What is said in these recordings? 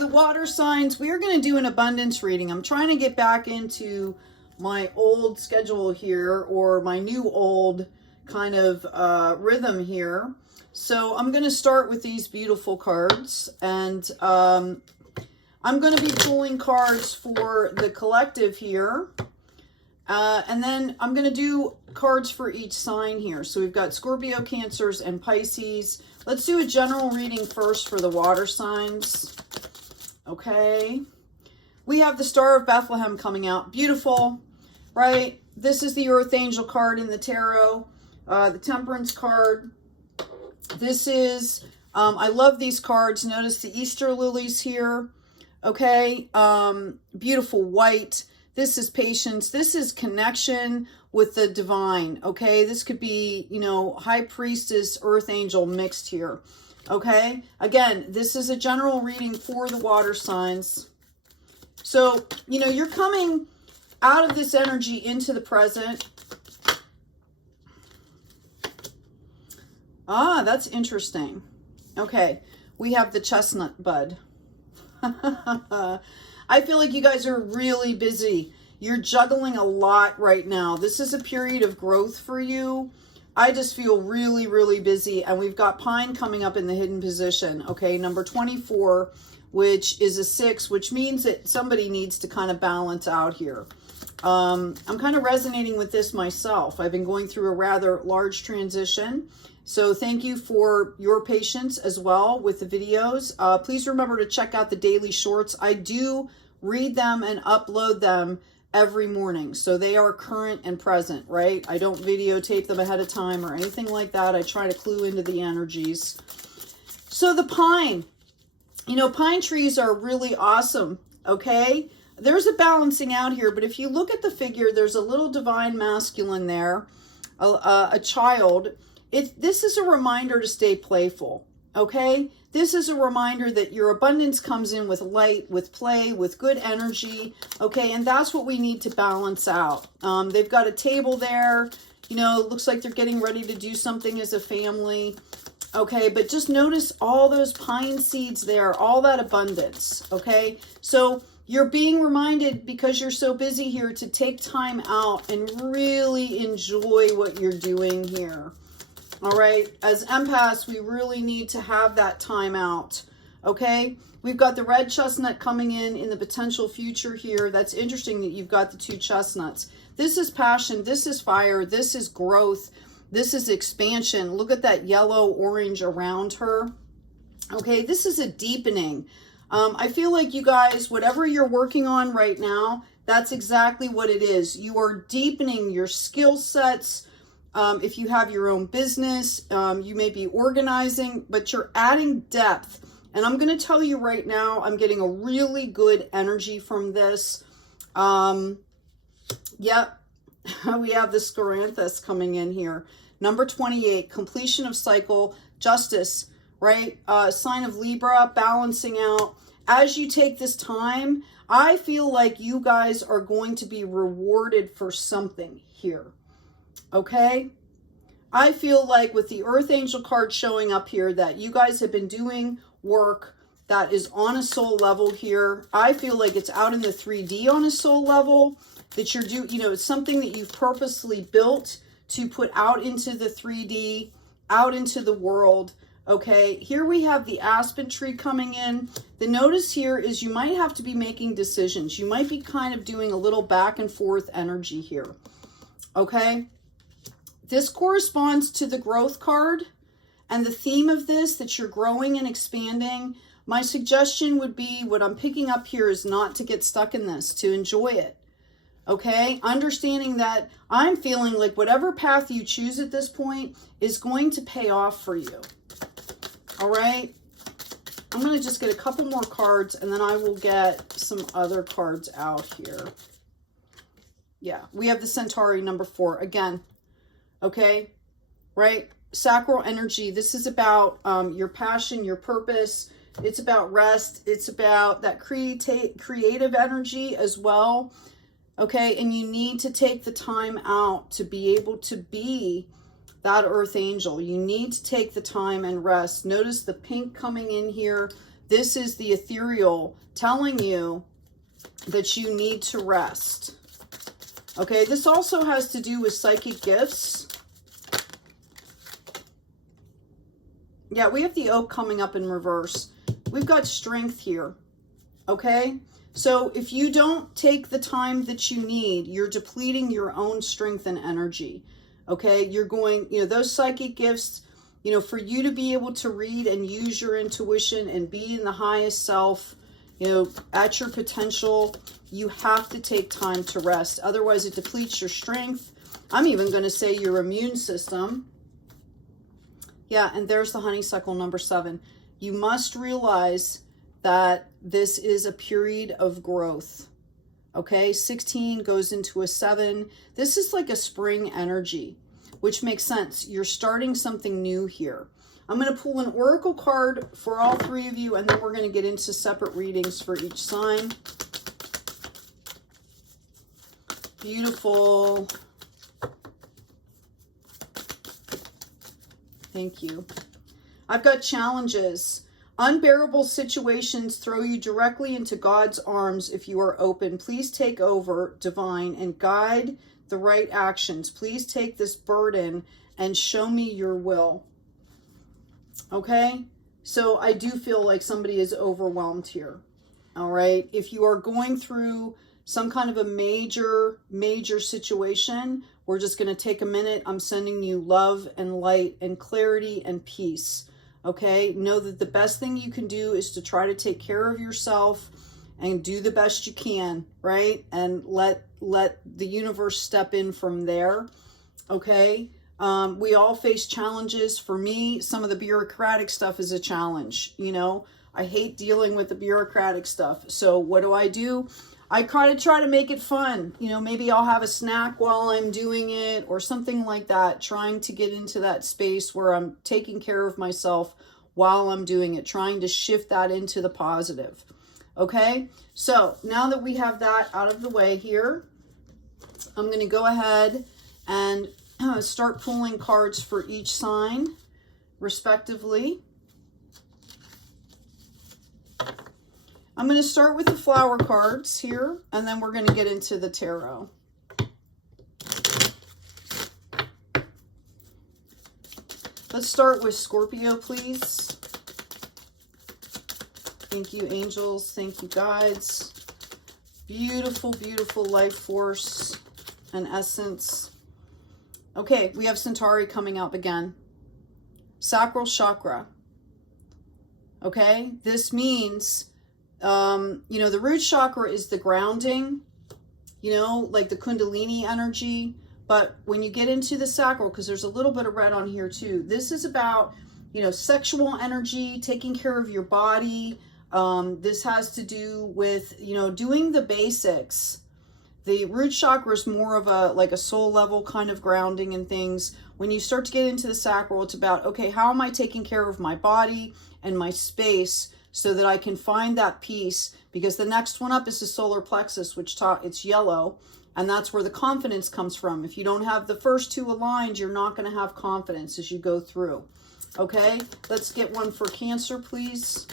the water signs, we are going to do an abundance reading. I'm trying to get back into my old schedule here, or my new old kind of rhythm here. So I'm going to start with these beautiful cards, and I'm going to be pulling cards for the collective here. And then I'm going to do cards for each sign here. So we've got Scorpio, Cancers, and Pisces. Let's do a general reading first for the water signs. Okay. We have the Star of Bethlehem coming out. Beautiful, right? This is the Earth Angel card in the tarot. The Temperance card. This is, I love these cards. Notice the Easter lilies here. Okay. Beautiful white. This is patience. This is connection with the divine. Okay. This could be, you know, High Priestess, Earth Angel mixed here. Okay. Again, this is a general reading for the water signs. So, you know, you're coming out of this energy into the present. Ah, that's interesting. Okay. We have the chestnut bud. I feel like you guys are really busy. You're juggling a lot right now. This is a period of growth for you. I just feel really, really busy. And we've got Pine coming up in the hidden position. Okay, number 24, which is a 6, which means that somebody needs to kind of balance out here. I'm kind of resonating with this myself. I've been going through a rather large transition. So thank you for your patience as well with the videos. Please remember to check out the daily shorts. I do read them and upload them every morning. So they are current and present, right? I don't videotape them ahead of time or anything like that. I try to clue into the energies. So the pine, you know, pine trees are really awesome, okay? There's a balancing out here, but if you look at the figure, there's a little divine masculine there, a child. This is a reminder to stay playful, okay? This is a reminder that your abundance comes in with light, with play, with good energy, okay? And that's what we need to balance out. They've got a table there. You know, it looks like they're getting ready to do something as a family, okay? But just notice all those pine seeds there, all that abundance, okay? So you're being reminded, because you're so busy here, to take time out and really enjoy what you're doing here. All right, as empaths, we really need to have that time out, okay? We've got the red chestnut coming in the potential future here. That's interesting that you've got the 2 chestnuts. This is passion, this is fire, this is growth, this is expansion. Look at that yellow orange around her. Okay, this is a deepening. I feel like you guys, whatever you're working on right now, that's exactly what it is. You are deepening your skill sets. If you have your own business, you may be organizing, but you're adding depth. And I'm going to tell you right now, I'm getting a really good energy from this. Yep, we have the Scoranthus coming in here. Number 28, completion of cycle, justice, right? Sign of Libra, balancing out. As you take this time, I feel like you guys are going to be rewarded for something here. Okay, I feel like with the Earth Angel card showing up here that you guys have been doing work that is on a soul level here. I feel like it's out in the 3D on a soul level that you're doing, you know, it's something that you've purposely built to put out into the 3D, out into the world. Okay, here we have the aspen tree coming in. The notice here is you might have to be making decisions. You might be kind of doing a little back and forth energy here. Okay. This corresponds to the growth card and the theme of this, that you're growing and expanding. My suggestion would be, what I'm picking up here is not to get stuck in this, to enjoy it. Okay, understanding that I'm feeling like whatever path you choose at this point is going to pay off for you. All right, I'm going to just get a couple more cards and then I will get some other cards out here. Yeah, we have the Centauri, number 4 again. Okay, right? Sacral energy. This is about your passion, your purpose. It's about rest. It's about that creative energy as well. Okay, and you need to take the time out to be able to be that Earth Angel. You need to take the time and rest. Notice the pink coming in here. This is the ethereal telling you that you need to rest. Okay, this also has to do with psychic gifts. Yeah, we have the oak coming up in reverse. We've got strength here. Okay, so if you don't take the time that you need, you're depleting your own strength and energy. Okay, you're going, you know, those psychic gifts, you know, for you to be able to read and use your intuition and be in the highest self, you know, at your potential, you have to take time to rest. Otherwise, it depletes your strength. I'm even going to say your immune system. Yeah, and there's the honeysuckle number 7. You must realize that this is a period of growth. Okay, 16 goes into a 7. This is like a spring energy, which makes sense. You're starting something new here. I'm going to pull an oracle card for all 3 of you, and then we're going to get into separate readings for each sign. Beautiful. Thank you. I've got challenges. Unbearable situations throw you directly into God's arms if you are open. Please take over, divine, and guide the right actions. Please take this burden and show me your will. Okay? So I do feel like somebody is overwhelmed here. All right? If you are going through some kind of a major situation, we're just going to take a minute. I'm sending you love and light and clarity and peace. Okay, know that the best thing you can do is to try to take care of yourself and do the best you can, right? And let the universe step in from there. Okay, we all face challenges. For me, some of the bureaucratic stuff is a challenge. You know, I hate dealing with the bureaucratic stuff. So what do? I try to make it fun. You know, maybe I'll have a snack while I'm doing it or something like that, trying to get into that space where I'm taking care of myself while I'm doing it, trying to shift that into the positive. Okay, so now that we have that out of the way here, I'm going to go ahead and start pulling cards for each sign respectively. I'm going to start with the flower cards here, and then we're going to get into the tarot. Let's start with Scorpio, please. Thank you, angels. Thank you, guides. Beautiful, beautiful life force and essence. Okay, we have Centauri coming up again. Sacral chakra. Okay, this means... you know, the root chakra is the grounding, you know, like the Kundalini energy. But when you get into the sacral, because there's a little bit of red on here too, this is about, you know, sexual energy, taking care of your body. This has to do with, you know, doing the basics. The root chakra is more of a, like a soul level kind of grounding and things. When you start to get into the sacral, it's about, okay, how am I taking care of my body and my space so that I can find that peace? Because the next one up is the solar plexus, which it's yellow, and that's where the confidence comes from. If you don't have the first 2 aligned, you're not going to have confidence as you go through. Okay, let's get one for Cancer, please.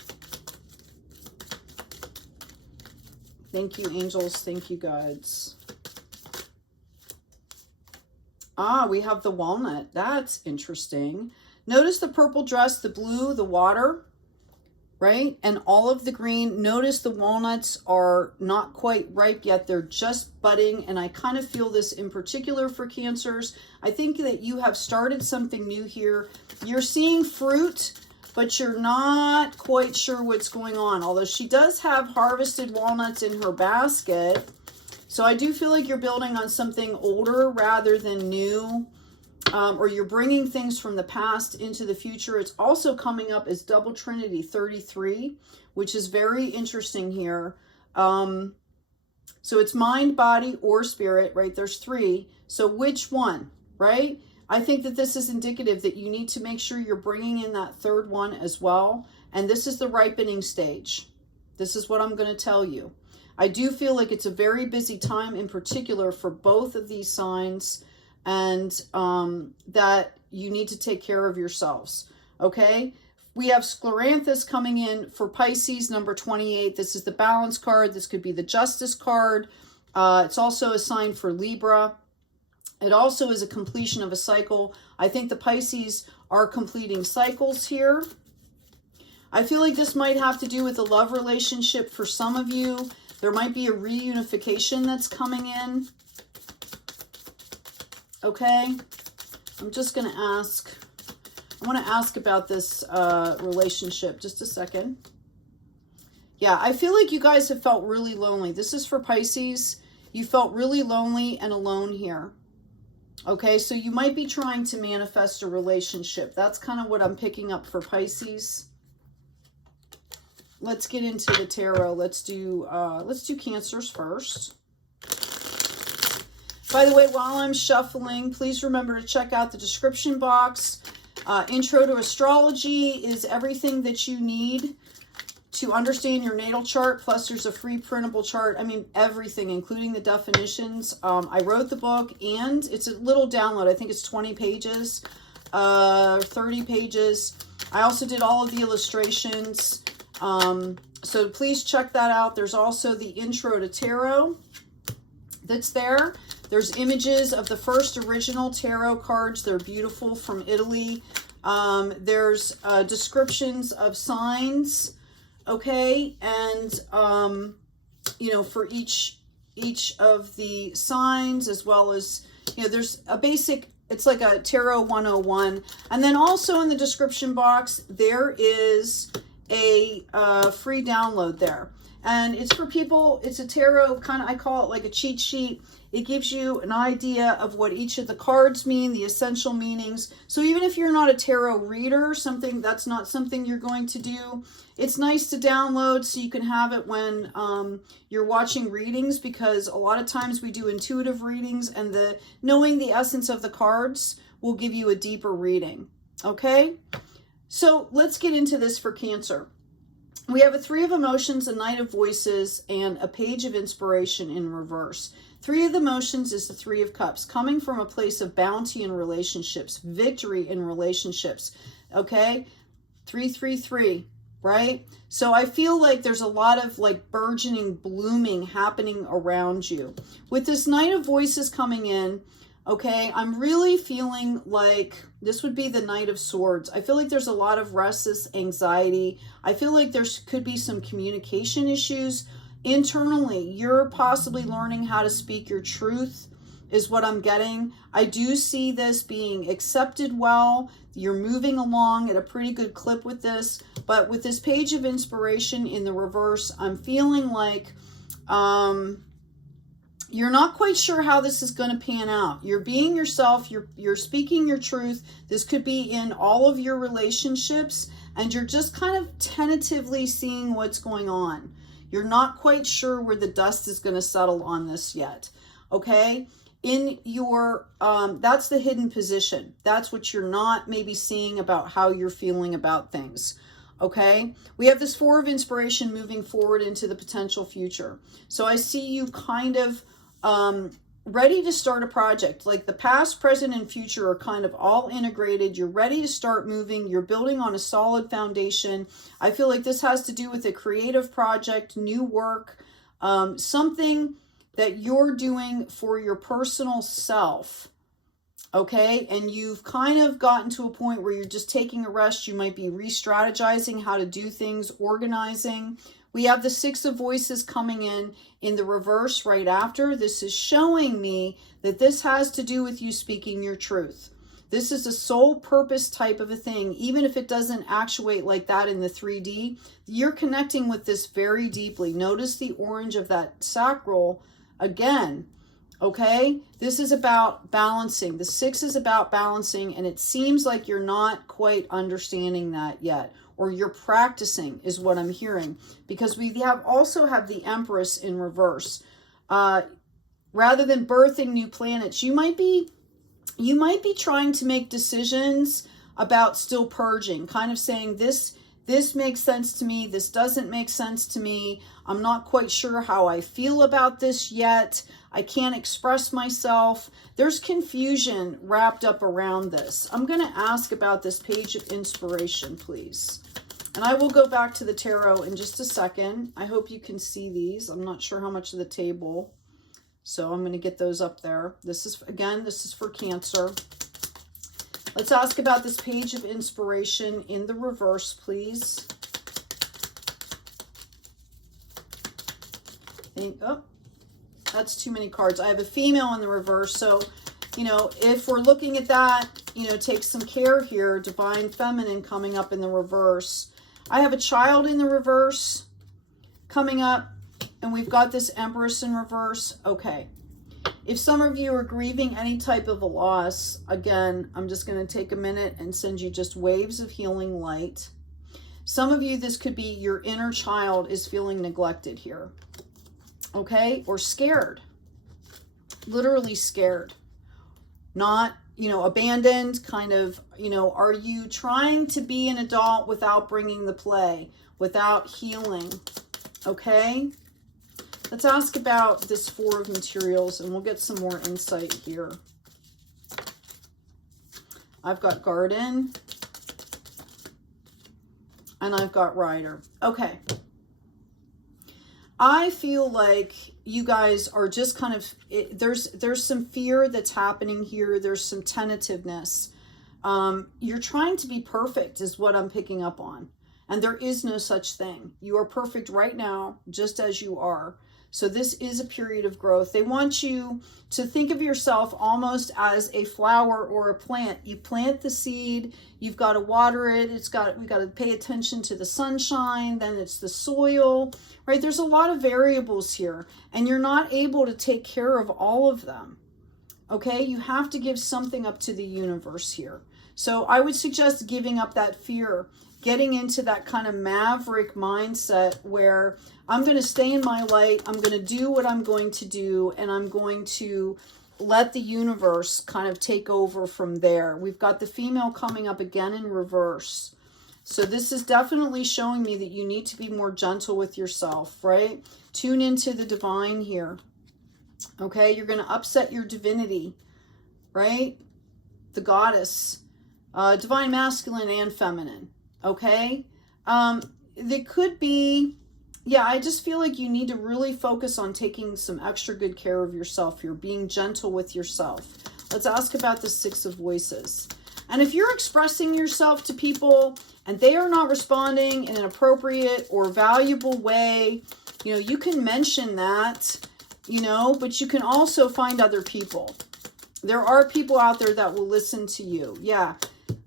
Thank you, angels. Thank you, guides. Ah, we have the walnut. That's interesting. Notice the purple dress, the blue, the water, right? And all of the green. Notice the walnuts are not quite ripe yet. They're just budding. And I kind of feel this in particular for Cancers. I think that you have started something new here. You're seeing fruit, but you're not quite sure what's going on. Although she does have harvested walnuts in her basket. So I do feel like you're building on something older rather than new. Or you're bringing things from the past into the future. It's also coming up as double trinity 33, which is very interesting here. So it's mind, body, or spirit, right? There's 3. So which one, right? I think that this is indicative that you need to make sure you're bringing in that 3rd one as well. And this is the ripening stage. This is what I'm going to tell you. I do feel like it's a very busy time in particular for both of these signs. And that you need to take care of yourselves, okay? We have Scleranthus coming in for Pisces, number 28. This is the balance card. This could be the justice card. It's also a sign for Libra. It also is a completion of a cycle. I think the Pisces are completing cycles here. I feel like this might have to do with a love relationship for some of you. There might be a reunification that's coming in. Okay. I'm just going to ask. I want to ask about this relationship. Just a second. Yeah, I feel like you guys have felt really lonely. This is for Pisces. You felt really lonely and alone here. Okay, so you might be trying to manifest a relationship. That's kind of what I'm picking up for Pisces. Let's get into the tarot. Let's do Cancers first. By the way, while I'm shuffling, please remember to check out the description box. Intro to Astrology is everything that you need to understand your natal chart. Plus, there's a free printable chart. I mean, everything, including the definitions. I wrote the book, and it's a little download. I think it's 20 pages, 30 pages. I also did all of the illustrations. So please check that out. There's also the Intro to Tarot that's there. There's images of the first original tarot cards. They're beautiful, from Italy. There's descriptions of signs, okay? And, you know, for each of the signs, as well as, you know, there's a basic, it's like a Tarot 101. And then also in the description box, there is a free download there. And it's for people, it's a tarot, kind of, I call it like a cheat sheet. It gives you an idea of what each of the cards mean, the essential meanings. So even if you're not a tarot reader, that's not something you're going to do, it's nice to download so you can have it when you're watching readings, because a lot of times we do intuitive readings, and knowing the essence of the cards will give you a deeper reading. Okay? So let's get into this for Cancer. We have a Three of Emotions, a Knight of Voices, and a Page of Inspiration in reverse. Three of the Emotions is the Three of Cups, coming from a place of bounty in relationships, victory in relationships. Okay? 333, right? So I feel like there's a lot of like burgeoning, blooming happening around you. With this Knight of Voices coming in, okay, I'm really feeling like this would be the Knight of Swords. I feel like there's a lot of restless anxiety. I feel like there could be some communication issues internally. You're possibly learning how to speak your truth, is what I'm getting. I do see this being accepted well. You're moving along at a pretty good clip with this. But with this Page of Inspiration in the reverse, I'm feeling like you're not quite sure how this is going to pan out. You're being yourself. You're speaking your truth. This could be in all of your relationships, and you're just kind of tentatively seeing what's going on. You're not quite sure where the dust is going to settle on this yet. Okay? In your, that's the hidden position. That's what you're not maybe seeing about how you're feeling about things. Okay? We have this Four of Inspiration moving forward into the potential future. So I see you kind of ready to start a project. Like the past, present, and future are kind of all integrated. You're ready to start moving. You're building on a solid foundation. I feel like this has to do with a creative project, new work, something that you're doing for your personal self. Okay, and you've kind of gotten to a point where you're just taking a rest. You might be re-strategizing how to do things, organizing. We have the Six of Voices coming in the reverse right after. This is showing me that this has to do with you speaking your truth. This is a soul purpose type of a thing. Even if it doesn't actuate like that in the 3D, you're connecting with this very deeply. Notice the orange of that sacral again. Okay, this is about balancing. The 6 is about balancing, and it seems like you're not quite understanding that yet, or you're practicing is what I'm hearing, because we also have the Empress in reverse. Rather than birthing new planets, you might be trying to make decisions about still purging, kind of saying this This makes sense to me. This doesn't make sense to me. I'm not quite sure how I feel about this yet. I can't express myself. There's confusion wrapped up around this. I'm going to ask about this page of inspiration, please. And I will go back to the tarot in just a second. I hope you can see these. I'm not sure how much of the table. So I'm going to get those up there. This is, again, this is for Cancer. Let's ask about this page of inspiration in the reverse, please. Oh, that's too many cards. I have a female in the reverse. So, you know, if we're looking at that, you know, take some care here. Divine feminine coming up in the reverse. I have a child in the reverse coming up, and we've got this Empress in reverse. Okay. If some of you are grieving any type of a loss, again, I'm just going to take a minute and send you just waves of healing light. Some of you, this could be your inner child is feeling neglected here. Okay? Or scared. Literally scared. Not, you know, abandoned, kind of, you know, are you trying to be an adult without bringing the play, without healing? Okay? Let's ask about this Four of Materials, and we'll get some more insight here. I've got Garden, and I've got Rider. Okay. I feel like you guys are just kind of, there's some fear that's happening here. There's some tentativeness. You're trying to be perfect is what I'm picking up on. And there is no such thing. You are perfect right now, just as you are. So this is a period of growth. They want you to think of yourself almost as a flower or a plant. You plant the seed, you've got to water it, we got to pay attention to the sunshine, then it's the soil, right? There's a lot of variables here, and you're not able to take care of all of them. Okay? You have to give something up to the universe here. So I would suggest giving up that fear, getting into that kind of maverick mindset where I'm going to stay in my light, I'm going to do what I'm going to do, and I'm going to let the universe kind of take over from there. We've got the female coming up again in reverse. So this is definitely showing me that you need to be more gentle with yourself, right? Tune into the divine here. Okay, you're going to upset your divinity, right? The goddess, divine masculine and feminine. Okay, there could be, yeah, I just feel like you need to really focus on taking some extra good care of yourself here, being gentle with yourself. Let's ask about the Six of Voices. And if you're expressing yourself to people and they are not responding in an appropriate or valuable way, you know, you can mention that, you know, but you can also find other people. There are people out there that will listen to you. Yeah.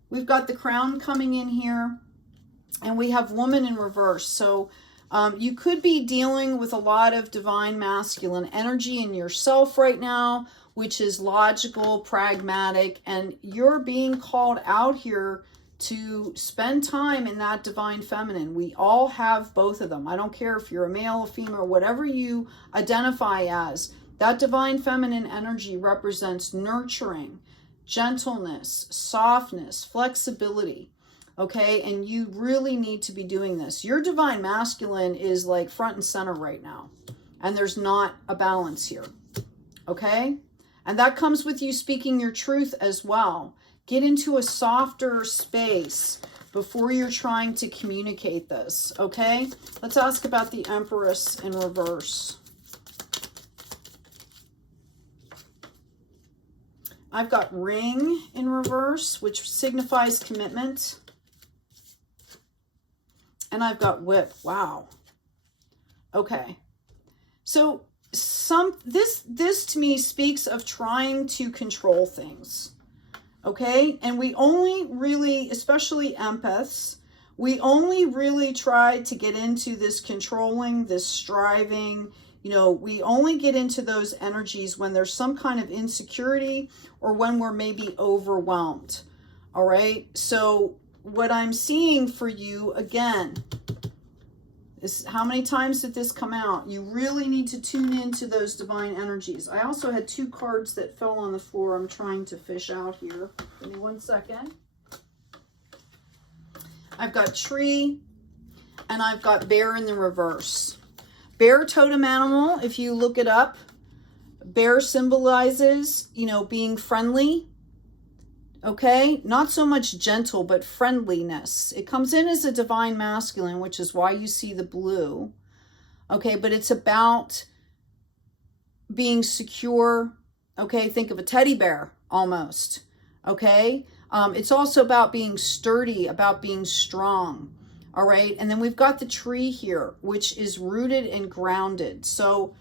We've got the Crown coming in here, and we have Woman in reverse. So you could be dealing with a lot of divine masculine energy in yourself right now, which is logical, pragmatic, and you're being called out here to spend time in that divine feminine. We all have both of them. I don't care if you're a male, a female, whatever you identify as. That divine feminine energy represents nurturing, gentleness, softness, flexibility, okay? And you really need to be doing this. Your divine masculine is like front and center right now, and there's not a balance here, okay? And that comes with you speaking your truth as well. Get into a softer space before you're trying to communicate this, okay? Let's ask about the Empress in reverse. I've got Ring in reverse, which signifies commitment. And I've got Whip. Wow. Okay. So this to me speaks of trying to control things. Okay? And we only really, especially empaths, we only really try to get into this controlling, this striving. You know, we only get into those energies when there's some kind of insecurity or when we're maybe overwhelmed. All right. So what I'm seeing for you again is, how many times did this come out? You really need to tune into those divine energies. I also had two cards that fell on the floor. I'm trying to fish out here. Give me 1 second. I've got Tree and I've got bear in the reverse. Bear totem animal, if you look it up, bear symbolizes, you know, being friendly. Okay, not so much gentle, but friendliness. It comes in as a divine masculine, which is why you see the blue. Okay, but it's about being secure. Okay, think of a teddy bear almost. Okay, it's also about being sturdy, about being strong. All right, and then we've got the tree here, which is rooted and grounded. So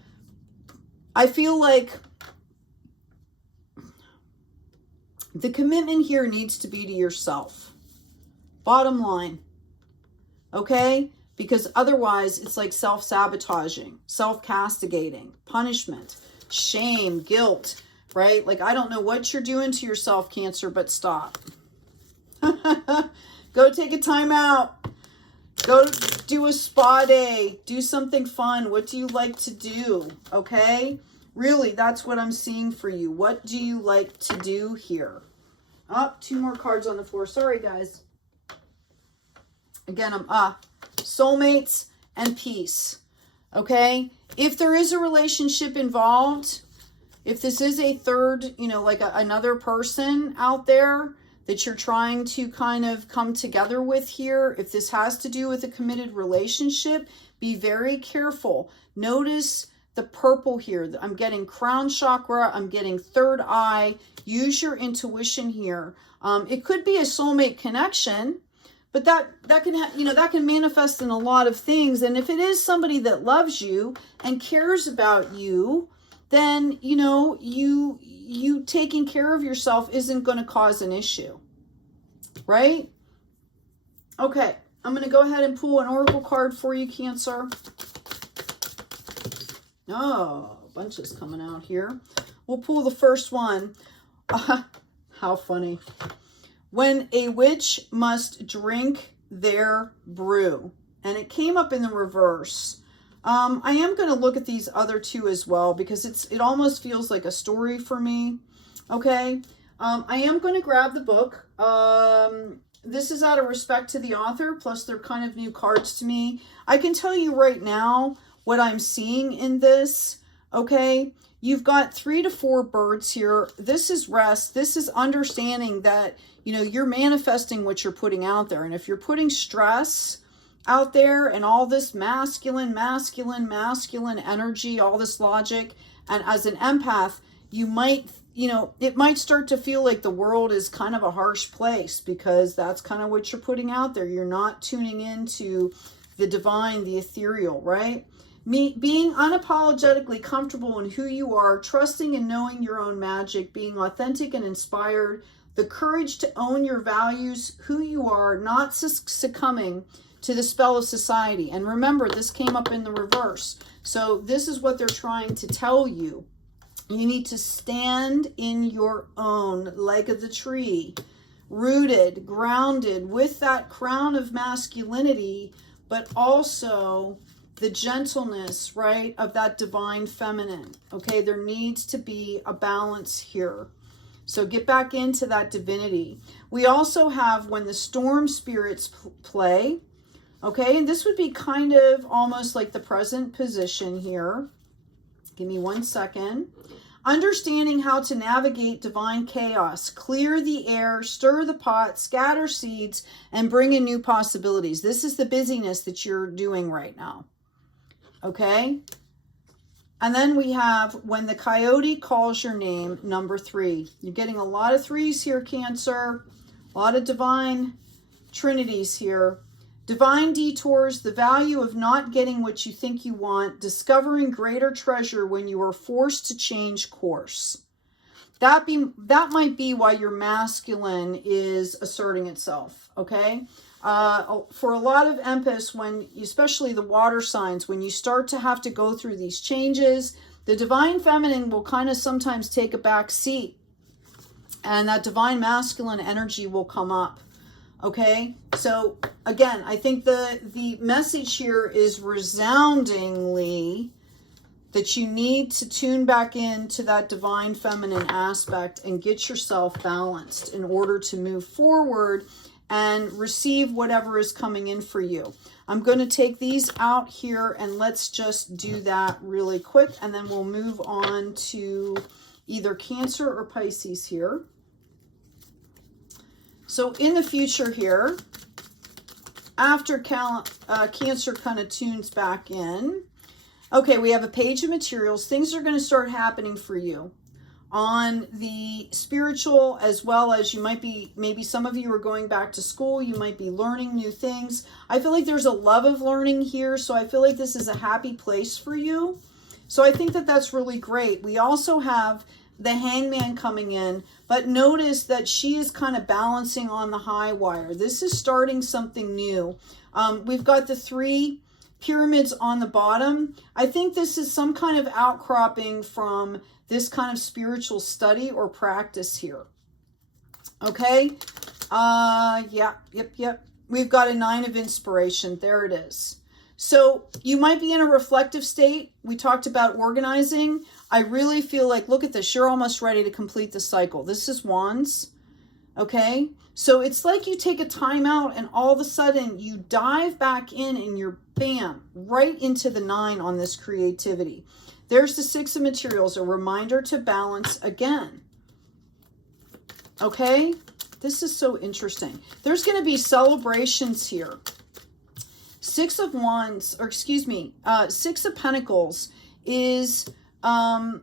I feel like the commitment here needs to be to yourself. Bottom line. Okay? Because otherwise it's like self-sabotaging, self-castigating, punishment, shame, guilt, right? Like, I don't know what you're doing to yourself, Cancer, but stop. Go take a time out. Go do a spa day. Do something fun. What do you like to do? Okay? Really, that's what I'm seeing for you. What do you like to do here? Oh, 2 more cards on the floor. Sorry, guys. Again, I'm soulmates and peace. Okay? If there is a relationship involved, if this is a third, you know, like another person out there that you're trying to kind of come together with here, if this has to do with a committed relationship, be very careful. Notice the purple here. I'm getting crown chakra. I'm getting third eye. Use your intuition here. It could be a soulmate connection, but that can that can manifest in a lot of things. And if it is somebody that loves you and cares about you, then you know you taking care of yourself isn't going to cause an issue, right? Okay, I'm going to go ahead and pull an oracle card for you, Cancer. Oh, bunches coming out here. We'll pull the first one. How funny. When a witch must drink their brew. And it came up in the reverse. I am going to look at these other 2 as well, because it almost feels like a story for me. Okay. I am going to grab the book. This is out of respect to the author, plus they're kind of new cards to me. I can tell you right now what I'm seeing in this. Okay. You've got 3 to 4 birds here. This is rest. This is understanding that, you know, you're manifesting what you're putting out there. And if you're putting stress out there and all this masculine energy, all this logic, and as an empath, you might, you know, it might start to feel like the world is kind of a harsh place, because that's kind of what you're putting out there. You're not tuning into the divine, the ethereal, right? Being unapologetically comfortable in who you are, trusting and knowing your own magic, being authentic and inspired, the courage to own your values, who you are, not succumbing to the spell of society. And remember, this came up in the reverse. So this is what they're trying to tell you. You need to stand in your own leg of the tree, rooted, grounded, with that crown of masculinity, but also the gentleness, right, of that divine feminine. Okay, there needs to be a balance here. So get back into that divinity. We also have when the storm spirits play. Okay, and this would be kind of almost like the present position here. Give me 1 second. Understanding how to navigate divine chaos, clear the air, stir the pot, scatter seeds, and bring in new possibilities. This is the busyness that you're doing right now. Okay? And then we have when the coyote calls your name, number 3. You're getting a lot of 3s here, Cancer. A lot of divine trinities here. Divine detours, the value of not getting what you think you want, discovering greater treasure when you are forced to change course. That might be why your masculine is asserting itself, okay? For a lot of empaths, when, especially the water signs, when you start to have to go through these changes, the divine feminine will kind of sometimes take a back seat, and that divine masculine energy will come up. Okay, so again, I think the message here is resoundingly that you need to tune back into that divine feminine aspect and get yourself balanced in order to move forward and receive whatever is coming in for you. I'm going to take these out here and let's just do that really quick, and then we'll move on to either Cancer or Pisces here. So in the future here, after Cancer kind of tunes back in, okay, we have a page of materials. Things are going to start happening for you on the spiritual, as well as you might be, maybe some of you are going back to school. You might be learning new things. I feel like there's a love of learning here. So I feel like this is a happy place for you. So I think that that's really great. We also have the Hangman coming in, but notice that she is kind of balancing on the high wire. This is starting something new. We've got the 3 pyramids on the bottom. I think this is some kind of outcropping from this kind of spiritual study or practice here. Okay. Yep. We've got a 9 of inspiration. There it is. So you might be in a reflective state. We talked about organizing. I really feel like, look at this. You're almost ready to complete the cycle. This is Wands. Okay. So it's like you take a time out and all of a sudden you dive back in and you're bam, right into the 9 on this creativity. There's the 6 of materials, a reminder to balance again. Okay, this is so interesting. There's going to be celebrations here. 6 of Wands, or excuse me, 6 of Pentacles is a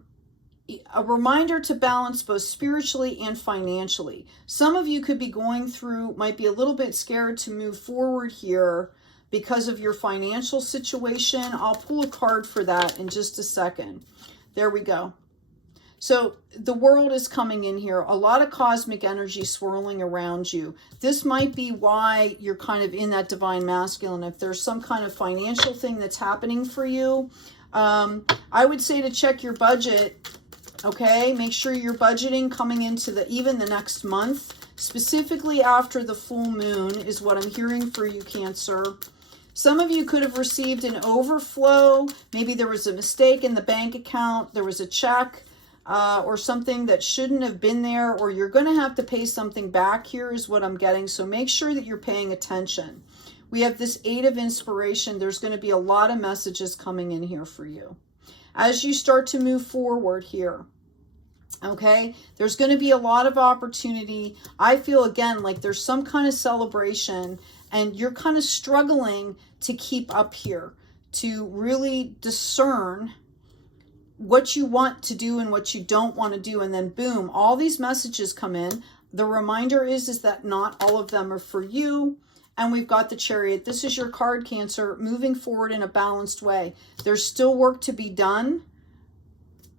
reminder to balance both spiritually and financially. Some of you could be going through, might be a little bit scared to move forward here because of your financial situation. I'll pull a card for that in just a second. There we go. So the world is coming in here. A lot of cosmic energy swirling around you. This might be why you're kind of in that divine masculine. If there's some kind of financial thing that's happening for you, I would say to check your budget. Okay, make sure you're budgeting coming into even the next month, specifically after the full moon is what I'm hearing for you, Cancer. Some of you could have received an overflow. Maybe there was a mistake in the bank account. There was a check or something that shouldn't have been there, or you're going to have to pay something back here is what I'm getting. So make sure that you're paying attention. We have this 8 of inspiration. There's going to be a lot of messages coming in here for you as you start to move forward here. Okay, there's going to be a lot of opportunity. I feel again like there's some kind of celebration and you're kind of struggling to keep up here, to really discern what you want to do and what you don't want to do. And then boom, all these messages come in. The reminder is that not all of them are for you. And we've got the Chariot. This is your card, Cancer, moving forward in a balanced way. There's still work to be done.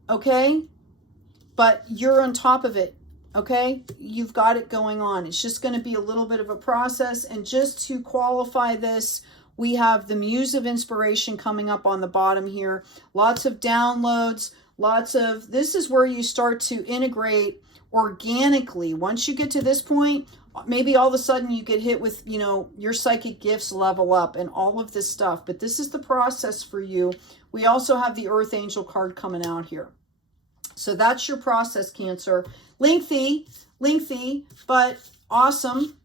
Okay, but you're on top of it. Okay, you've got it going on. It's just going to be a little bit of a process. And just to qualify this, we have the Muse of Inspiration coming up on the bottom here. Lots of downloads, this is where you start to integrate organically. Once you get to this point, maybe all of a sudden you get hit with, your psychic gifts level up and all of this stuff. But this is the process for you. We also have the Earth Angel card coming out here. So that's your process, Cancer. Lengthy, but awesome.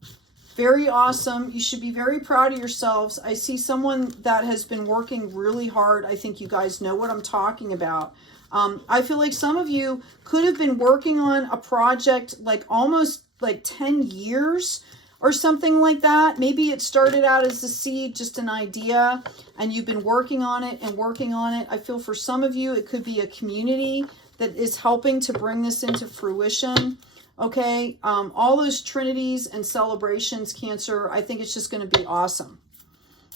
Very awesome. You should be very proud of yourselves. I see someone that has been working really hard. I think you guys know what I'm talking about. I feel like some of you could have been working on a project like almost like 10 years or something like that. Maybe it started out as a seed, just an idea, and you've been working on it and working on it. I feel for some of you, it could be a community that is helping to bring this into fruition. Okay, all those trinities and celebrations, Cancer, I think it's just going to be awesome.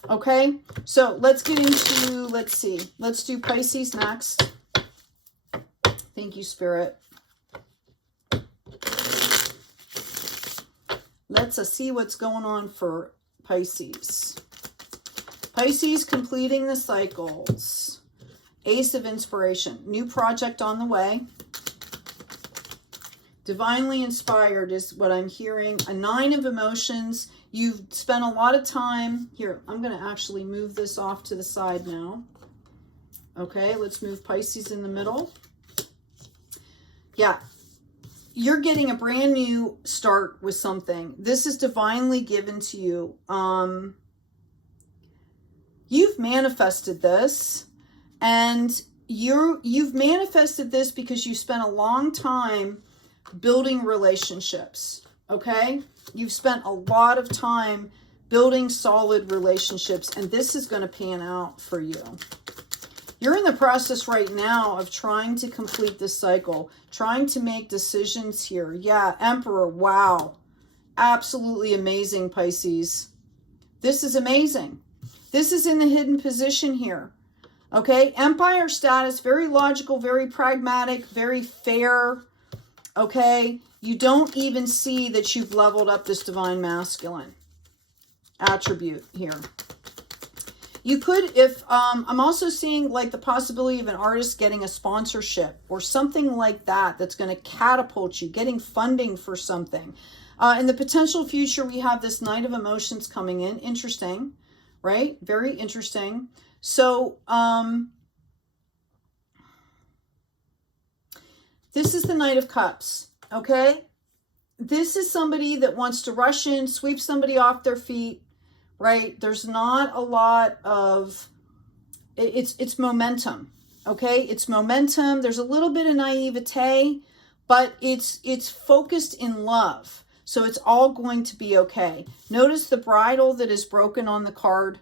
Okay, so let's get into, let's do Pisces next. Thank you, Spirit. Let's see what's going on for Pisces. Pisces completing the cycles. Ace of Inspiration, new project on the way. Divinely inspired is what I'm hearing. A 9 of emotions. You've spent a lot of time. Here, I'm going to actually move this off to the side now. Okay, let's move Pisces in the middle. Yeah, you're getting a brand new start with something. This is divinely given to you. You've manifested this, and you've manifested this because you spent a long time building relationships, okay? You've spent a lot of time building solid relationships, and this is going to pan out for you. You're in the process right now of trying to complete this cycle, trying to make decisions here. Yeah, Emperor, wow. Absolutely amazing, Pisces. This is amazing. This is in the hidden position here. Okay, Empire status, very logical, very pragmatic, very fair. Okay, you don't even see that you've leveled up this divine masculine attribute here. You could, if, I'm also seeing like the possibility of an artist getting a sponsorship or something like that that's going to catapult you, getting funding for something. In the potential future, we have this Knight of Emotions coming in. Interesting, right? Very interesting. So, this is the Knight of Cups, okay? This is somebody that wants to rush in, sweep somebody off their feet, right? There's not a lot of, it's momentum, okay? It's momentum. There's a little bit of naivete, but it's focused in love. So it's all going to be okay. Notice the bridle that is broken on the card,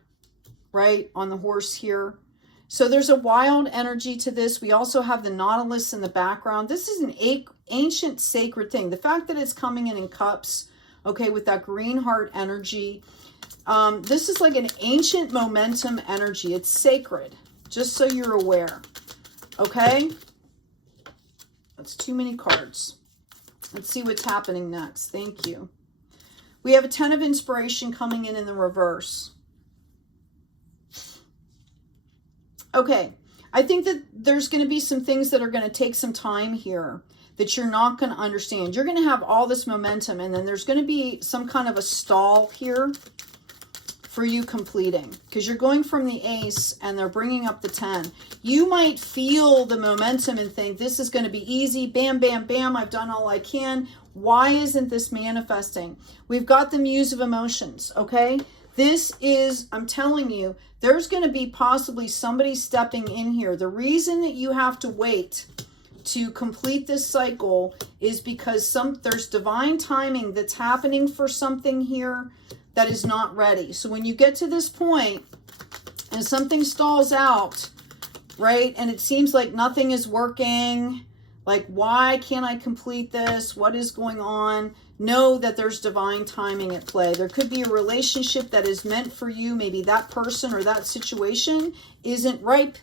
right? On the horse here. So there's a wild energy to this. We also have the Nautilus in the background. This is an ancient sacred thing. The fact that it's coming in cups, okay, with that green heart energy. This is like an ancient momentum energy. It's sacred, just so you're aware. Okay? That's too many cards. Let's see what's happening next. Thank you. We have a 10 of Inspiration coming in the reverse. Okay, I think that there's going to be some things that are going to take some time here that you're not going to understand. You're going to have all this momentum, and then there's going to be some kind of a stall here for you completing, because you're going from the Ace and they're bringing up the 10. You might feel the momentum and think this is going to be easy. Bam, bam, bam. I've done all I can. Why isn't this manifesting? We've got the Muse of Emotions, okay? This is, I'm telling you, there's going to be possibly somebody stepping in here. The reason that you have to wait to complete this cycle is because there's divine timing that's happening for something here that is not ready. So when you get to this point and something stalls out, right, and it seems like nothing is working, like, why can't I complete this? What is going on? Know that there's divine timing at play. There could be a relationship that is meant for you. Maybe that person or that situation isn't ripe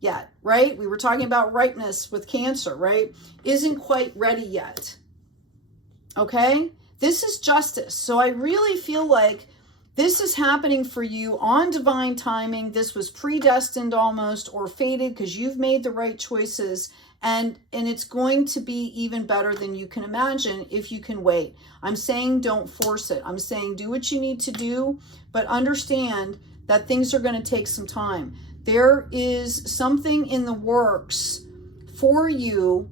yet, right? We were talking about ripeness with Cancer, right? Isn't quite ready yet. Okay? This is justice. So I really feel like this is happening for you on divine timing. This was predestined almost, or fated, because you've made the right choices. And it's going to be even better than you can imagine if you can wait. I'm saying don't force it. I'm saying do what you need to do, but understand that things are going to take some time. There is something in the works for you,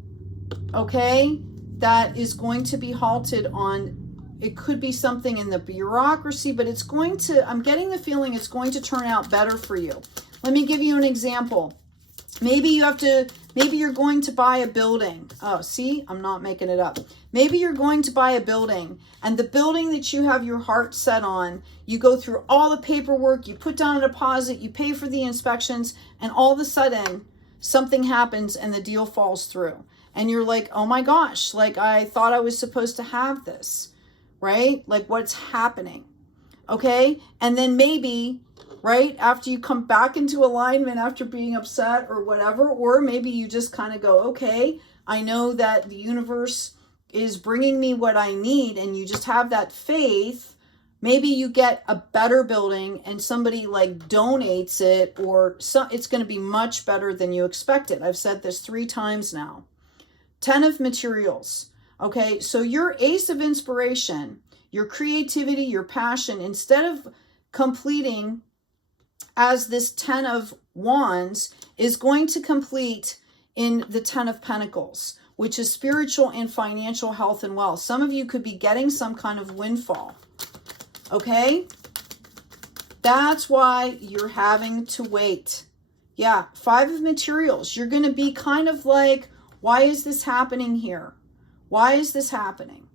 okay, that is going to be halted on. It could be something in the bureaucracy, but it's going to, I'm getting the feeling it's going to turn out better for you. Let me give you an example. Maybe you're going to buy a building. Oh, see, I'm not making it up. Maybe you're going to buy a building, and the building that you have your heart set on, you go through all the paperwork, you put down a deposit, you pay for the inspections, and all of a sudden something happens and the deal falls through. And you're like, oh my gosh, like I thought I was supposed to have this, right? Like what's happening? Okay. And then maybe, right, after you come back into alignment after being upset or whatever, or maybe you just kind of go, okay, I know that the universe is bringing me what I need, and you just have that faith. Maybe you get a better building and somebody like donates it, or it's going to be much better than you expected. I've said this 3 times now. 10 of Materials. Okay, so your Ace of Inspiration, your creativity, your passion, instead of completing as this 10 of Wands, is going to complete in the 10 of Pentacles, which is spiritual and financial health and wealth. Some of you could be getting some kind of windfall. Okay? That's why you're having to wait. Yeah, 5 of materials. You're going to be kind of like, why is this happening here? Why is this happening?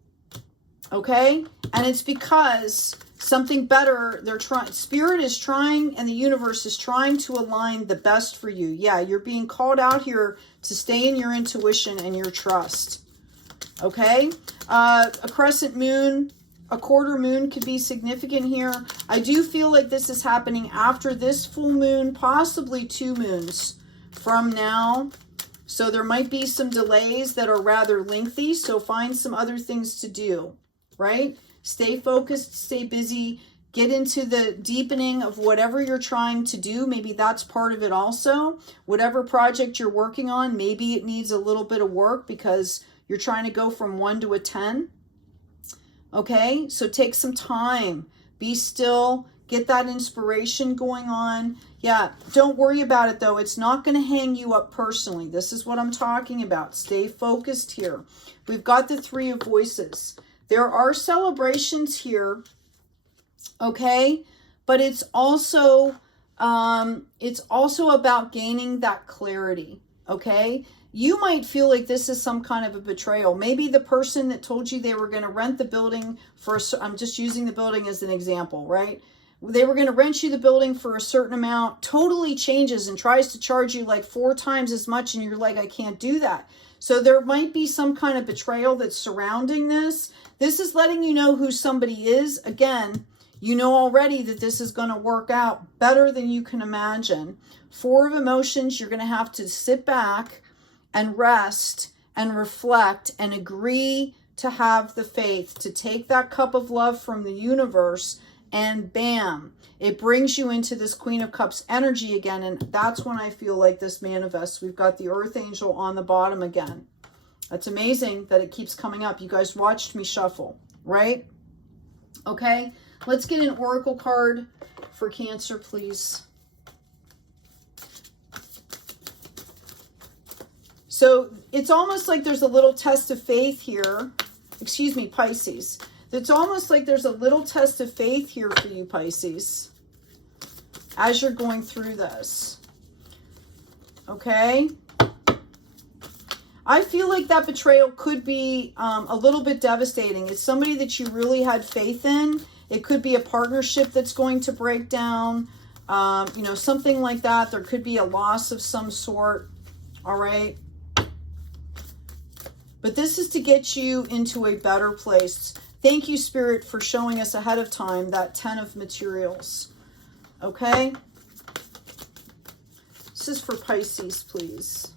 Okay? And it's because something better, Spirit is trying, and the universe is trying to align the best for you. Yeah, you're being called out here to stay in your intuition and your trust. Okay? A crescent moon, a quarter moon could be significant here. I do feel like this is happening after this full moon, possibly 2 moons from now. So there might be some delays that are rather lengthy. So find some other things to do, right? Stay focused, stay busy, get into the deepening of whatever you're trying to do. Maybe that's part of it also. Whatever project you're working on, maybe it needs a little bit of work because you're trying to go from 1 to a 10. Okay, so take some time, be still, get that inspiration going on. Yeah, don't worry about it though. It's not going to hang you up personally. This is what I'm talking about. Stay focused here. We've got the 3 of voices. There are celebrations here, okay? But it's also about gaining that clarity, okay? You might feel like this is some kind of a betrayal. Maybe the person that told you they were going to rent the building for, I'm just using the building as an example, right? They were going to rent you the building for a certain amount, totally changes and tries to charge you like 4 times as much, and you're like, I can't do that. So there might be some kind of betrayal that's surrounding this. This is letting you know who somebody is. Again, you know already that this is going to work out better than you can imagine. 4 of emotions, you're going to have to sit back and rest and reflect and agree to have the faith, to take that cup of love from the universe, and bam, it brings you into this Queen of Cups energy again. And that's when I feel like this manifests. We've got the Earth Angel on the bottom again. That's amazing that it keeps coming up. You guys watched me shuffle, right? Okay, let's get an oracle card for Cancer, please. So it's almost like there's a little test of faith here. Excuse me, Pisces. It's almost like there's a little test of faith here for you, Pisces, as you're going through this. Okay? I feel like that betrayal could be a little bit devastating. It's somebody that you really had faith in. It could be a partnership that's going to break down, you know, something like that. There could be a loss of some sort, all right? But this is to get you into a better place. Thank you, Spirit, for showing us ahead of time that 10 of materials. Okay? This is for Pisces, please.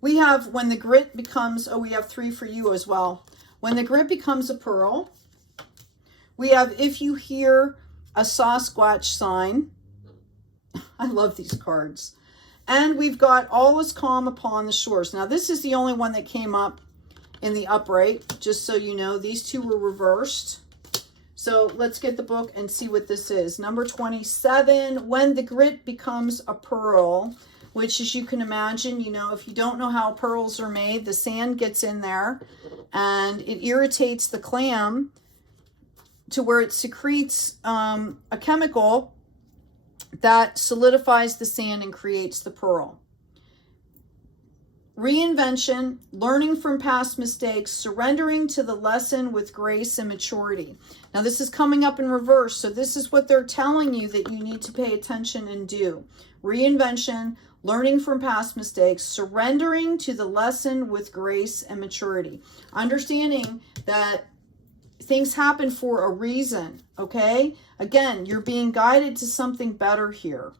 We have when the grit becomes, oh, we have 3 for you as well. When the grit becomes a pearl. We have if you hear a Sasquatch sign. I love these cards. And we've got all is calm upon the shores. Now, this is the only one that came up in the upright, just so you know. These 2 were reversed. So let's get the book and see what this is. Number 27, when the grit becomes a pearl, which, as you can imagine, you know, if you don't know how pearls are made, the sand gets in there and it irritates the clam to where it secretes a chemical that solidifies the sand and creates the pearl. Reinvention, learning from past mistakes, surrendering to the lesson with grace and maturity. Now, this is coming up in reverse, so this is what they're telling you that you need to pay attention and do. Reinvention, learning from past mistakes, surrendering to the lesson with grace and maturity. Understanding that things happen for a reason, okay? Again, you're being guided to something better here.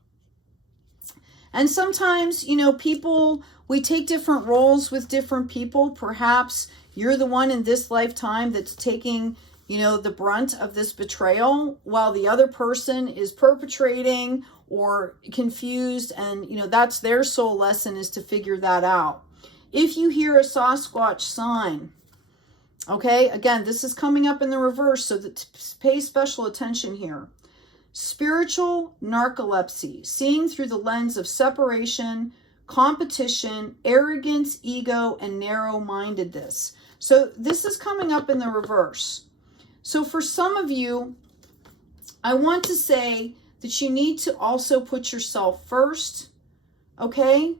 And sometimes, you know, people, we take different roles with different people. Perhaps you're the one in this lifetime that's taking, you know, the brunt of this betrayal, while the other person is perpetrating or confused, and, you know, that's their soul lesson, is to figure that out. If you hear a Sasquatch sign, okay, again, this is coming up in the reverse, so that pay special attention here. Spiritual narcolepsy, seeing through the lens of separation, competition, arrogance, ego, and narrow-mindedness. So this is coming up in the reverse. So for some of you, I want to say that you need to also put yourself first, okay?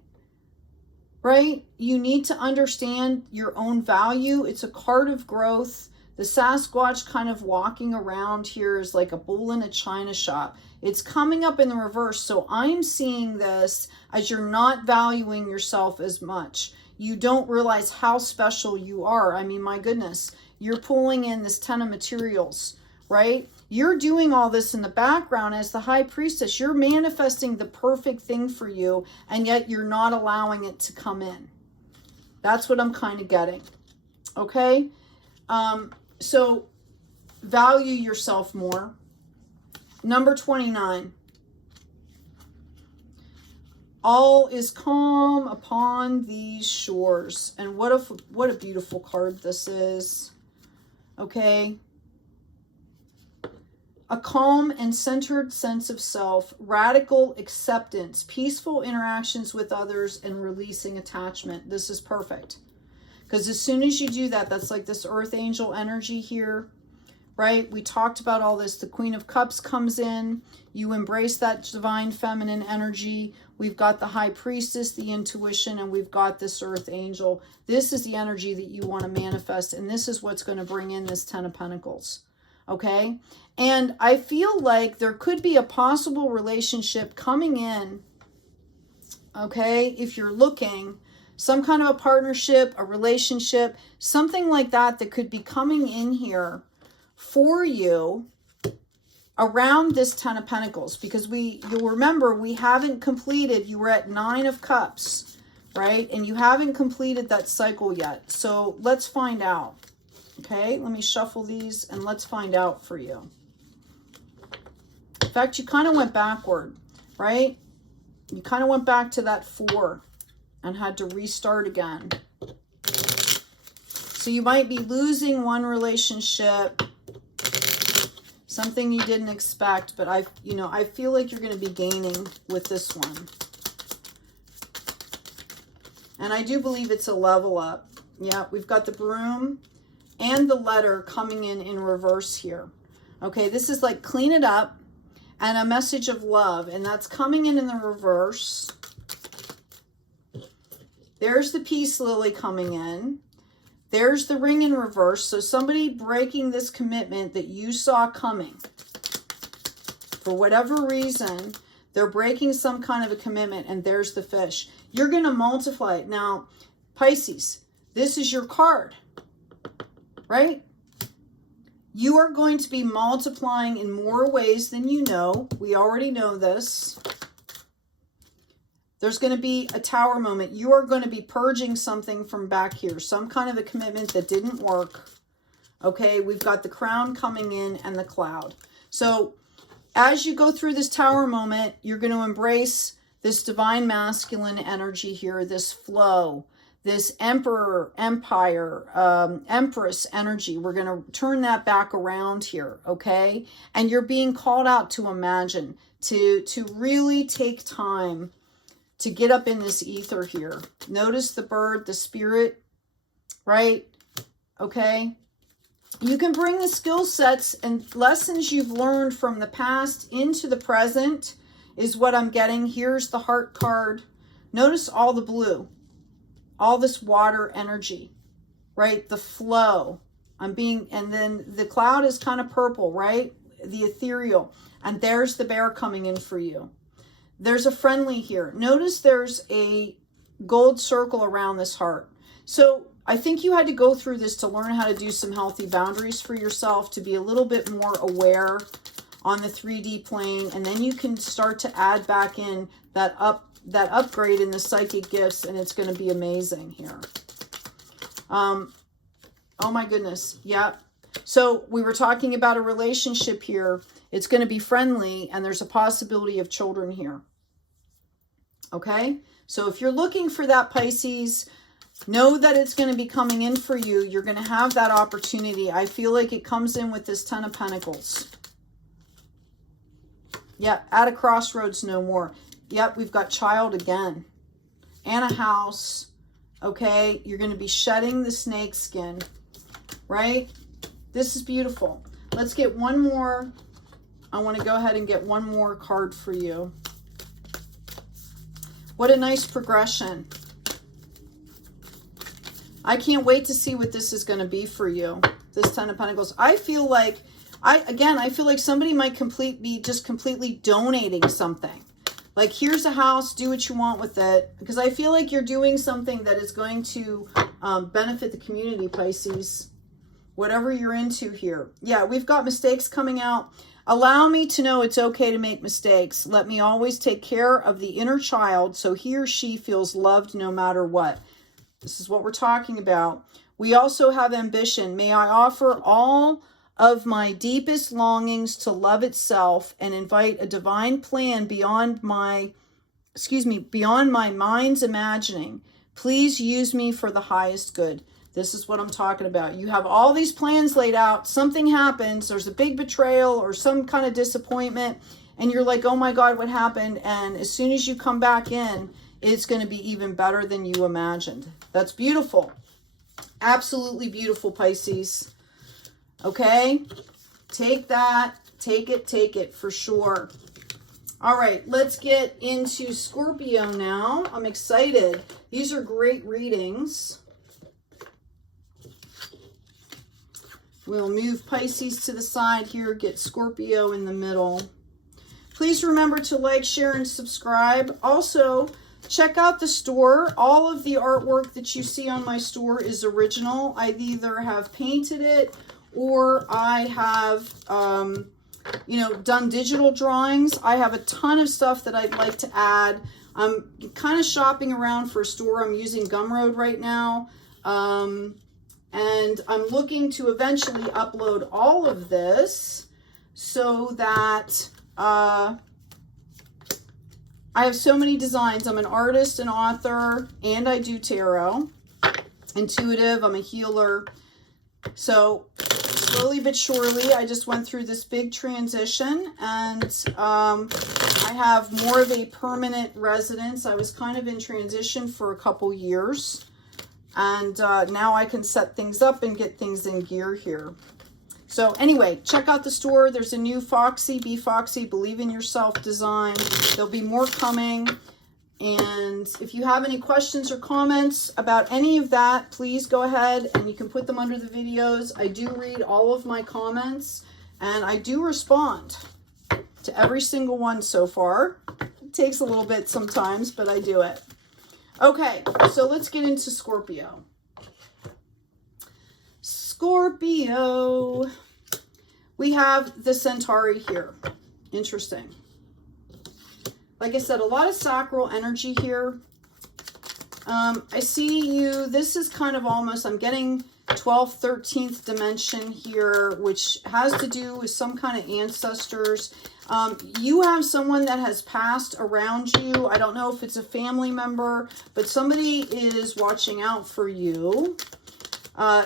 Right? You need to understand your own value. It's a card of growth. The Sasquatch kind of walking around here is like a bull in a china shop. It's coming up in the reverse. So I'm seeing this as you're not valuing yourself as much. You don't realize how special you are. I mean, my goodness, you're pulling in this 10 of materials, right? You're doing all this in the background as the high priestess. You're manifesting the perfect thing for you, and yet you're not allowing it to come in. That's what I'm kind of getting, okay? So value yourself more. Number 29. All is calm upon these shores. And what a beautiful card this is. Okay. A calm and centered sense of self, radical acceptance, peaceful interactions with others, and releasing attachment. This is perfect. Because as soon as you do that, that's like this earth angel energy here, right? We talked about all this. The Queen of Cups comes in. You embrace that divine feminine energy. We've got the high priestess, the intuition, and we've got this earth angel. This is the energy that you want to manifest, and this is what's going to bring in this 10 of Pentacles, okay? And I feel like there could be a possible relationship coming in, okay, if you're looking, some kind of a partnership, a relationship, something like that that could be coming in here for you around this 10 of Pentacles. Because you'll remember, we haven't completed, you were at 9 of Cups, right? And you haven't completed that cycle yet. So let's find out, okay? Let me shuffle these and let's find out for you. In fact, you kind of went backward, right? You kind of went back to that 4 and had to restart again. So you might be losing one relationship, something you didn't expect, but I feel like you're going to be gaining with this one. And I do believe it's a level up. Yeah, we've got the broom and the letter coming in reverse here. Okay, this is like clean it up and a message of love, and that's coming in the reverse. There's the peace lily coming in. There's the ring in reverse. So somebody breaking this commitment that you saw coming. For whatever reason, they're breaking some kind of a commitment, and there's the fish. You're going to multiply it. Now, Pisces, this is your card, right? You are going to be multiplying in more ways than you know. We already know this. There's going to be a tower moment. You are going to be purging something from back here. Some kind of a commitment that didn't work. Okay, we've got the crown coming in and the cloud. So as you go through this tower moment, you're going to embrace this divine masculine energy here, this flow, this emperor, empire, empress energy. We're going to turn that back around here, okay? And you're being called out to imagine, to really take time to get up in this ether here. Notice the bird, the spirit, right? Okay. You can bring the skill sets and lessons you've learned from the past into the present is what I'm getting. Here's the heart card. Notice all the blue, all this water energy, right? The flow. And then the cloud is kind of purple, right? The ethereal. And there's the bear coming in for you. There's a friendly here. Notice there's a gold circle around this heart. So I think you had to go through this to learn how to do some healthy boundaries for yourself, to be a little bit more aware on the 3D plane. And then you can start to add back in that upgrade in the psychic gifts, and it's going to be amazing here. Oh my goodness. Yeah. So we were talking about a relationship here. It's going to be friendly, and there's a possibility of children here. Okay? So if you're looking for that, Pisces, know that it's going to be coming in for you. You're going to have that opportunity. I feel like it comes in with this 10 of Pentacles. Yep, at a crossroads no more. Yep, we've got child again. And a house. Okay, you're going to be shedding the snake skin, right? This is beautiful. Let's get one more. I want to go ahead and get one more card for you. What a nice progression. I can't wait to see what this is going to be for you. This Ten of Pentacles. I feel like, I feel like somebody might be just completely donating something. Like, here's a house, do what you want with it. Because I feel like you're doing something that is going to benefit the community, Pisces. Whatever you're into here. Yeah, we've got mistakes coming out. Allow me to know it's okay to make mistakes. Let me always take care of the inner child so he or she feels loved no matter what. This is what we're talking about. We also have ambition. May I offer all of my deepest longings to love itself and invite a divine plan beyond my mind's imagining. Please use me for the highest good. This is what I'm talking about. You have all these plans laid out. Something happens. There's a big betrayal or some kind of disappointment. And you're like, oh my God, what happened? And as soon as you come back in, it's going to be even better than you imagined. That's beautiful. Absolutely beautiful, Pisces. Okay? Take that. Take it for sure. All right, let's get into Scorpio now. I'm excited. These are great readings. We'll move Pisces to the side here, get Scorpio in the middle. Please remember to like, share, and subscribe. Also, check out the store. All of the artwork that you see on my store is original. I either have painted it or I have, done digital drawings. I have a ton of stuff that I'd like to add. I'm kind of shopping around for a store. I'm using Gumroad right now. And I'm looking to eventually upload all of this so that I have so many designs. I'm an artist, an author, and I do tarot. Intuitive, I'm a healer. So slowly but surely, I just went through this big transition, and I have more of a permanent residence. I was kind of in transition for a couple years. And now I can set things up and get things in gear here. So anyway, check out the store. There's a new Foxy, Be Foxy, Believe in Yourself design. There'll be more coming. And if you have any questions or comments about any of that, please go ahead and you can put them under the videos. I do read all of my comments and I do respond to every single one so far. It takes a little bit sometimes, but I do it. Okay, so let's get into Scorpio. Scorpio. We have the Centauri here. Interesting. Like I said, a lot of sacral energy here. I see you. This is kind of almost, I'm getting 12th, 13th dimension here, which has to do with some kind of ancestors. You have someone that has passed around you. I don't know if it's a family member, but somebody is watching out for you.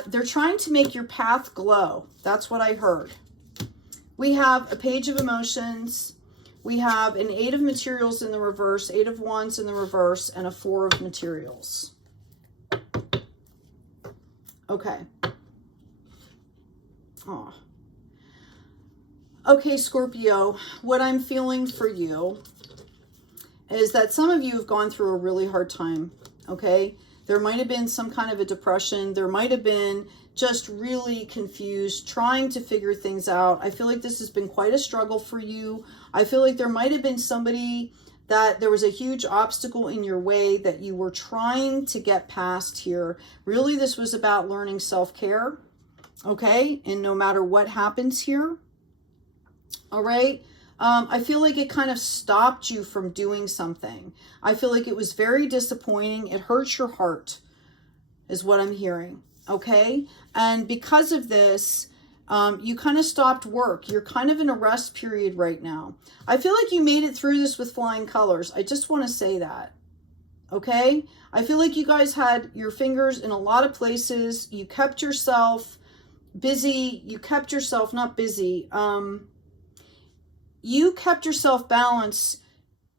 They're trying to make your path glow. That's what I heard. We have a Page of Emotions. We have an 8 of Materials in the reverse, 8 of Wands in the reverse, and a 4 of Materials. Okay. Oh. Okay, Scorpio, what I'm feeling for you is that some of you have gone through a really hard time, okay? There might have been some kind of a depression. There might have been just really confused, trying to figure things out. I feel like this has been quite a struggle for you. I feel like there might have been somebody that there was a huge obstacle in your way that you were trying to get past here. Really, this was about learning self-care, okay? And no matter what happens here, all right? I feel like it kind of stopped you from doing something. I feel like it was very disappointing. It hurts your heart, is what I'm hearing, okay? And because of this, you kind of stopped work. You're kind of in a rest period right now. I feel like you made it through this with flying colors. I just want to say that, okay? I feel like you guys had your fingers in a lot of places. You kept yourself busy. You kept yourself not busy. you kept yourself balanced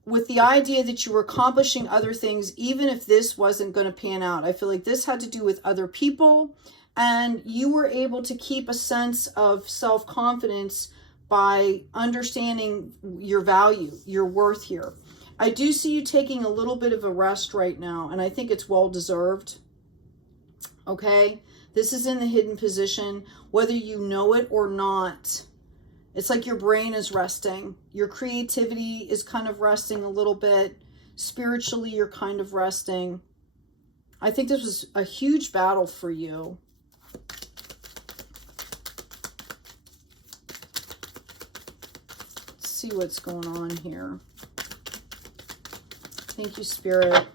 with the idea that you were accomplishing other things, even if this wasn't going to pan out. I feel like this had to do with other people, and you were able to keep a sense of self-confidence by understanding your value, your worth here. I do see you taking a little bit of a rest right now, and I think it's well-deserved. Okay? This is in the hidden position, whether you know it or not. It's like your brain is resting. Your creativity is kind of resting a little bit. Spiritually, you're kind of resting. I think this was a huge battle for you. Let's see what's going on here. Thank you, Spirit.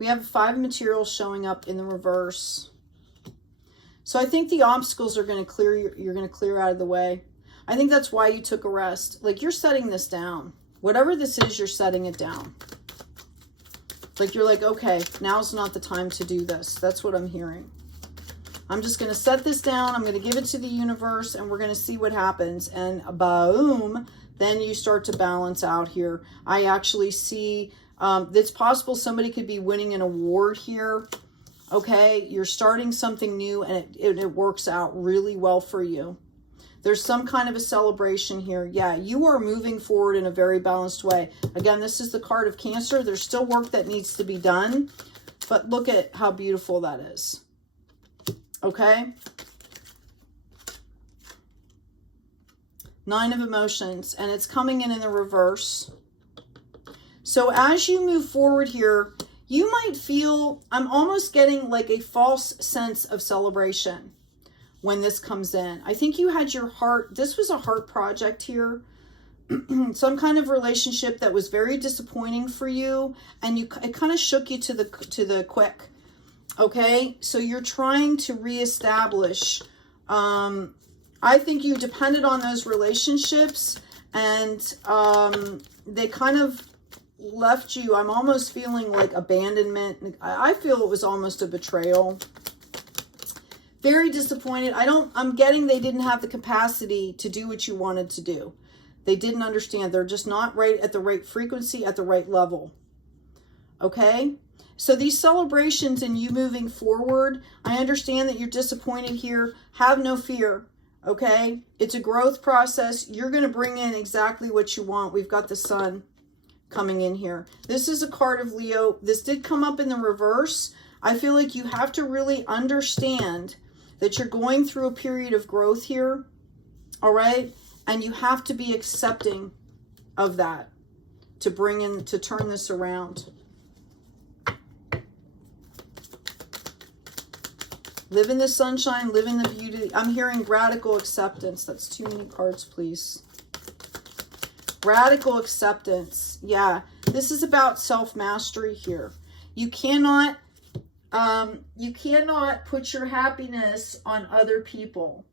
We have 5 materials showing up in the reverse. So I think the obstacles are going to clear, you're going to clear out of the way. I think that's why you took a rest. Like, you're setting this down. Whatever this is, you're setting it down. Like, you're like, okay, now's not the time to do this. That's what I'm hearing. I'm just going to set this down. I'm going to give it to the universe, and we're going to see what happens. And boom, then you start to balance out here. I actually see... it's possible somebody could be winning an award here. Okay, you're starting something new, and it works out really well for you. There's some kind of a celebration here. Yeah, you are moving forward in a very balanced way. Again, this is the card of Cancer. There's still work that needs to be done, but look at how beautiful that is. Okay. 9 of emotions, and it's coming in the reverse. So as you move forward here, you might feel, I'm almost getting like a false sense of celebration when this comes in. I think you had your heart, this was a heart project here. Some kind of relationship that was very disappointing for you, and it kind of shook you to the quick. Okay, so you're trying to reestablish. I think you depended on those relationships, and they kind of left you. I'm almost feeling like abandonment. I feel it was almost a betrayal. Very disappointed. I'm getting they didn't have the capacity to do what you wanted to do. They didn't understand. They're just not right at the right frequency, at the right level. Okay? So these celebrations and you moving forward, I understand that you're disappointed here. Have no fear. Okay? It's a growth process. You're going to bring in exactly what you want. We've got the Sun coming in here. This is a card of Leo. This did come up in the reverse. I feel like you have to really understand that you're going through a period of growth here. All right? And you have to be accepting of that to turn this around. Live in the sunshine, live in the beauty. I'm hearing radical acceptance. That's too many cards, please. Radical acceptance. Yeah, this is about self-mastery here. You cannot put your happiness on other people.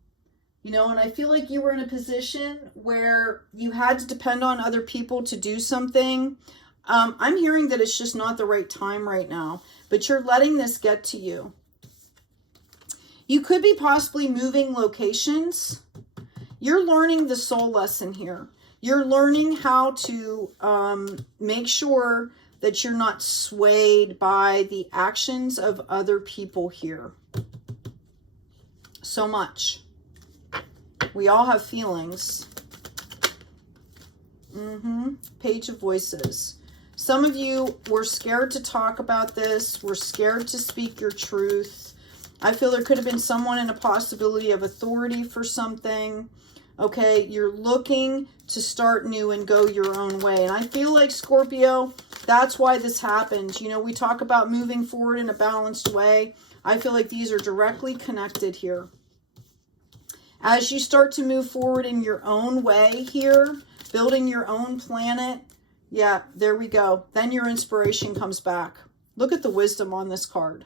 You know, and I feel like you were in a position where you had to depend on other people to do something. I'm hearing that it's just not the right time right now, but you're letting this get to you. You could be possibly moving locations. You're learning the soul lesson here. You're learning how to make sure that you're not swayed by the actions of other people here. So much. We all have feelings. Page of Voices. Some of you were scared to talk about this. Were scared to speak your truth. I feel there could have been someone in a possibility of authority for something. Okay, you're looking to start new and go your own way. And I feel like, Scorpio, that's why this happened. You know, we talk about moving forward in a balanced way. I feel like these are directly connected here. As you start to move forward in your own way here, building your own planet, yeah, there we go. Then your inspiration comes back. Look at the wisdom on this card.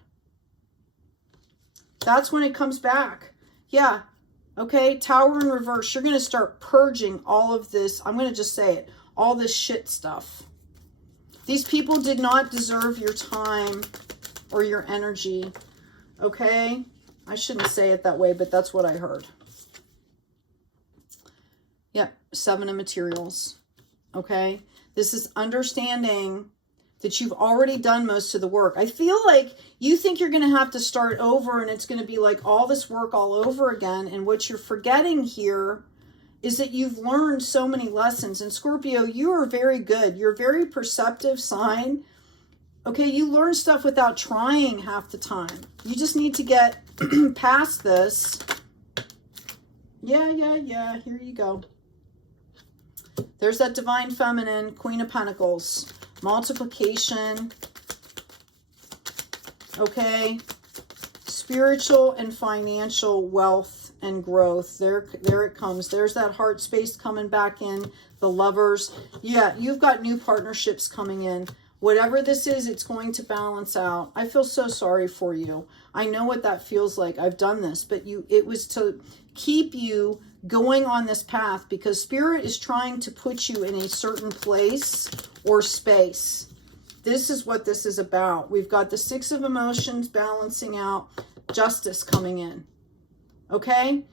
That's when it comes back. Yeah. Okay, Tower in reverse. You're going to start purging all of this. I'm going to just say it. All this shit stuff. These people did not deserve your time or your energy. Okay? I shouldn't say it that way, but that's what I heard. Yep, 7 of materials. Okay? This is understanding that you've already done most of the work. I feel like you think you're going to have to start over and it's going to be like all this work all over again. And what you're forgetting here is that you've learned so many lessons. And Scorpio, you are very good. You're a very perceptive sign. Okay, you learn stuff without trying half the time. You just need to get past this. Yeah. Here you go. There's that divine feminine, Queen of Pentacles. Multiplication. Okay. Spiritual and financial wealth and growth. There it comes. There's that heart space coming back in. The Lovers. Yeah, you've got new partnerships coming in. Whatever this is, it's going to balance out. I feel so sorry for you. I know what that feels like. I've done this, but it was to keep you going on this path because Spirit is trying to put you in a certain place or space. This is what this is about. We've got the 6 of emotions balancing out, justice coming in. Okay?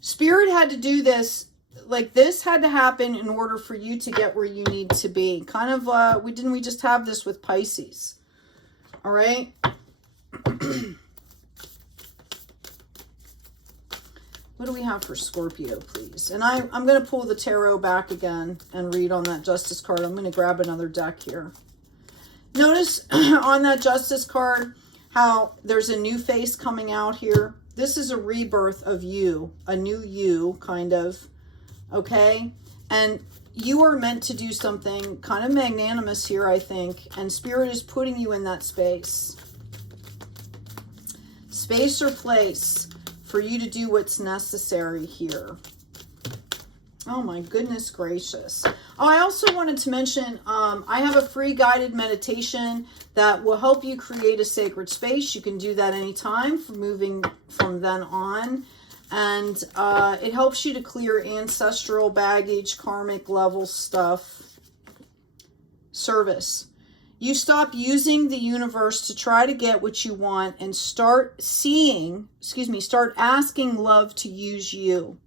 Spirit had to do this. Like this had to happen in order for you to get where you need to be. Kind of, we just have this with Pisces. All right. What do we have for Scorpio, please? And I'm going to pull the tarot back again and read on that Justice card. I'm going to grab another deck here. Notice on that Justice card how there's a new face coming out here. This is a rebirth of you, a new you, kind of. Okay, and you are meant to do something kind of magnanimous here, I think, and Spirit is putting you in that space or place for you to do what's necessary here. Oh my goodness gracious. Oh, I also wanted to mention I have a free guided meditation that will help you create a sacred space. You can do that anytime from moving from then on. And it helps you to clear ancestral baggage, karmic level stuff. Service. You stop using the universe to try to get what you want and start asking love to use you.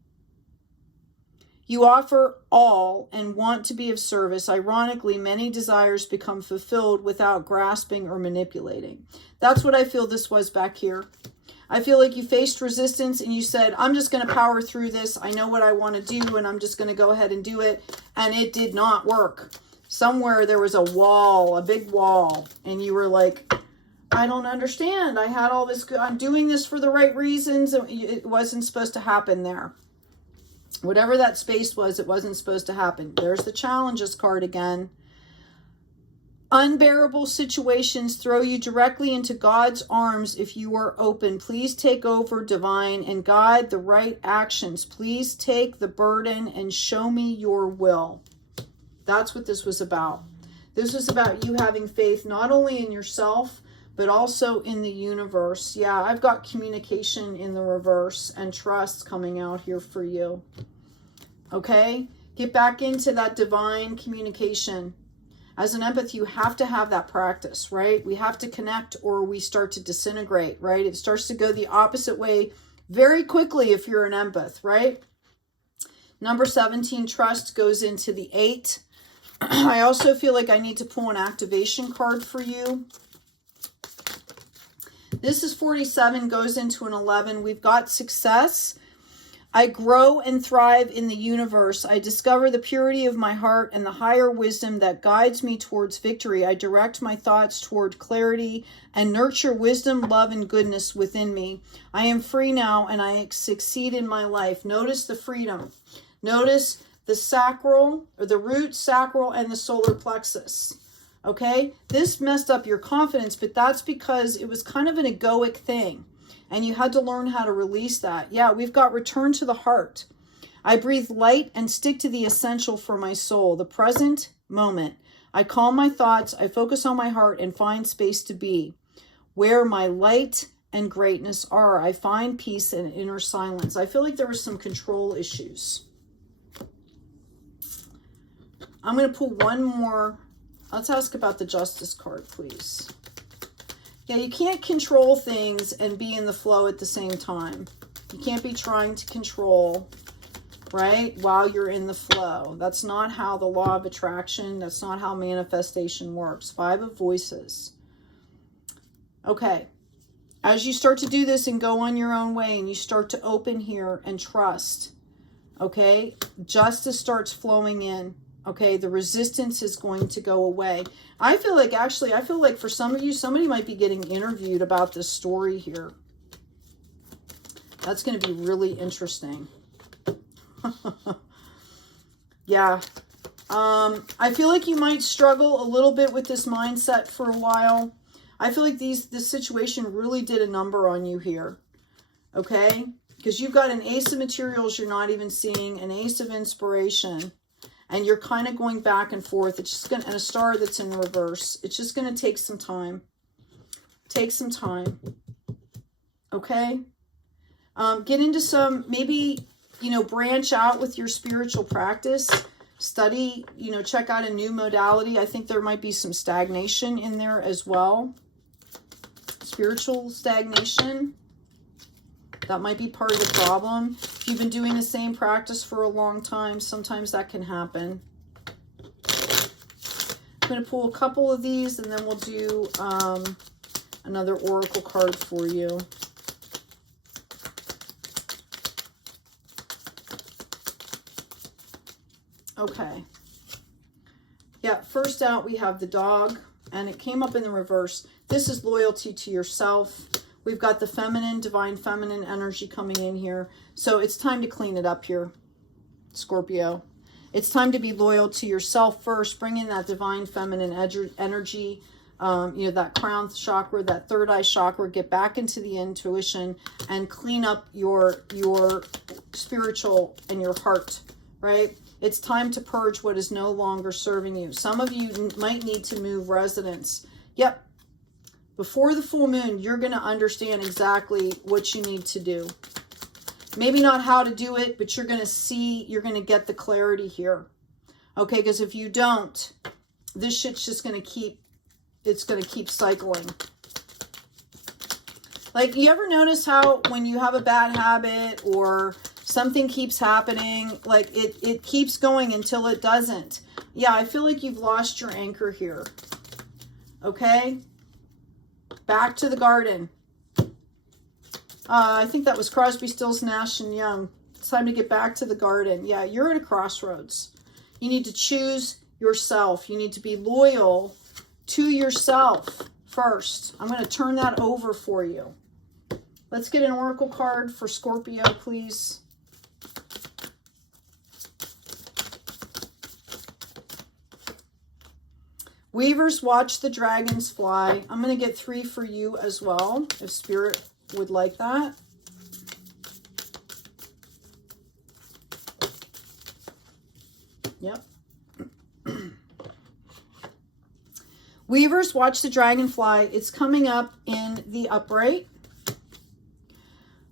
You offer all and want to be of service. Ironically, many desires become fulfilled without grasping or manipulating. That's what I feel this was back here. I feel like you faced resistance and you said, I'm just going to power through this. I know what I want to do and I'm just going to go ahead and do it. And it did not work. Somewhere there was a wall, a big wall. And you were like, I don't understand. I had all this, I'm doing this for the right reasons. It wasn't supposed to happen there. Whatever that space was, it wasn't supposed to happen. There's the challenges card again. Unbearable situations throw you directly into God's arms if you are open. Please take over, divine, and guide the right actions. Please take the burden and show me your will. That's what this was about. This was about you having faith not only in yourself, but also in the universe. Yeah, I've got communication in the reverse and trust coming out here for you. Okay? Get back into that divine communication. As an empath, you have to have that practice, right? We have to connect or we start to disintegrate, right? It starts to go the opposite way very quickly if you're an empath, right? Number 17, trust, goes into the 8. I also feel like I need to pull an activation card for you. This is 47, goes into an 11. We've got success. I grow and thrive in the universe. I discover the purity of my heart and the higher wisdom that guides me towards victory. I direct my thoughts toward clarity and nurture wisdom, love, and goodness within me. I am free now and I succeed in my life. Notice the freedom. Notice the sacral, or the root, sacral, and the solar plexus. Okay? This messed up your confidence, but that's because it was kind of an egoic thing. And you had to learn how to release that. Yeah, we've got return to the heart. I breathe light and stick to the essential for my soul, the present moment. I calm my thoughts, I focus on my heart and find space to be. Where my light and greatness are, I find peace and inner silence. I feel like there were some control issues. I'm going to pull one more. Let's ask about the Justice card, please. Yeah, you can't control things and be in the flow at the same time. You can't be trying to control, right, while you're in the flow. That's not how the law of attraction, that's not how manifestation works. 5 of Voices. Okay. As you start to do this and go on your own way and you start to open here and trust, okay, justice starts flowing in. Okay, the resistance is going to go away. I feel like, actually, I feel like for some of you, somebody might be getting interviewed about this story here. That's going to be really interesting. Yeah. I feel like you might struggle a little bit with this mindset for a while. I feel like this situation really did a number on you here. Okay? Because you've got an Ace of Materials you're not even seeing, an Ace of Inspiration. And you're kind of going back and forth. It's just going to, and a star that's in reverse. It's just going to take some time. Take some time. Okay? Get into some, maybe, you know, branch out with your spiritual practice. Study, you know, check out a new modality. I think there might be some stagnation in there as well. Spiritual stagnation. That might be part of the problem. If you've been doing the same practice for a long time, sometimes that can happen. I'm going to pull a couple of these and then we'll do another oracle card for you. Okay. Yeah, first out we have the dog, and it came up in the reverse. This is loyalty to yourself. We've got the feminine, divine feminine energy coming in here. So it's time to clean it up here, Scorpio. It's time to be loyal to yourself first. Bring in that divine feminine energy, you know, that crown chakra, that third eye chakra. Get back into the intuition and clean up your spiritual and your heart, right? It's time to purge what is no longer serving you. Some of you might need to move residence. Yep. Before the full moon, you're going to understand exactly what you need to do. Maybe not how to do it, but you're going to see, you're going to get the clarity here. Okay, because if you don't, this shit's just going to keep, it's going to keep cycling. Like, you ever notice how when you have a bad habit or something keeps happening, like it keeps going until it doesn't? Yeah, I feel like you've lost your anchor here. Okay? Back to the garden. I think that was Crosby, Stills, Nash and Young. It's time to get back to the garden. Yeah, you're at a crossroads. You need to choose yourself. You need to be loyal to yourself first. I'm going to turn that over for you. Let's get an oracle card for Scorpio, please. Weavers, watch the dragons fly. I'm going to get 3 for you as well, if Spirit would like that. Yep. Weavers, watch the dragonfly. It's coming up in the upright.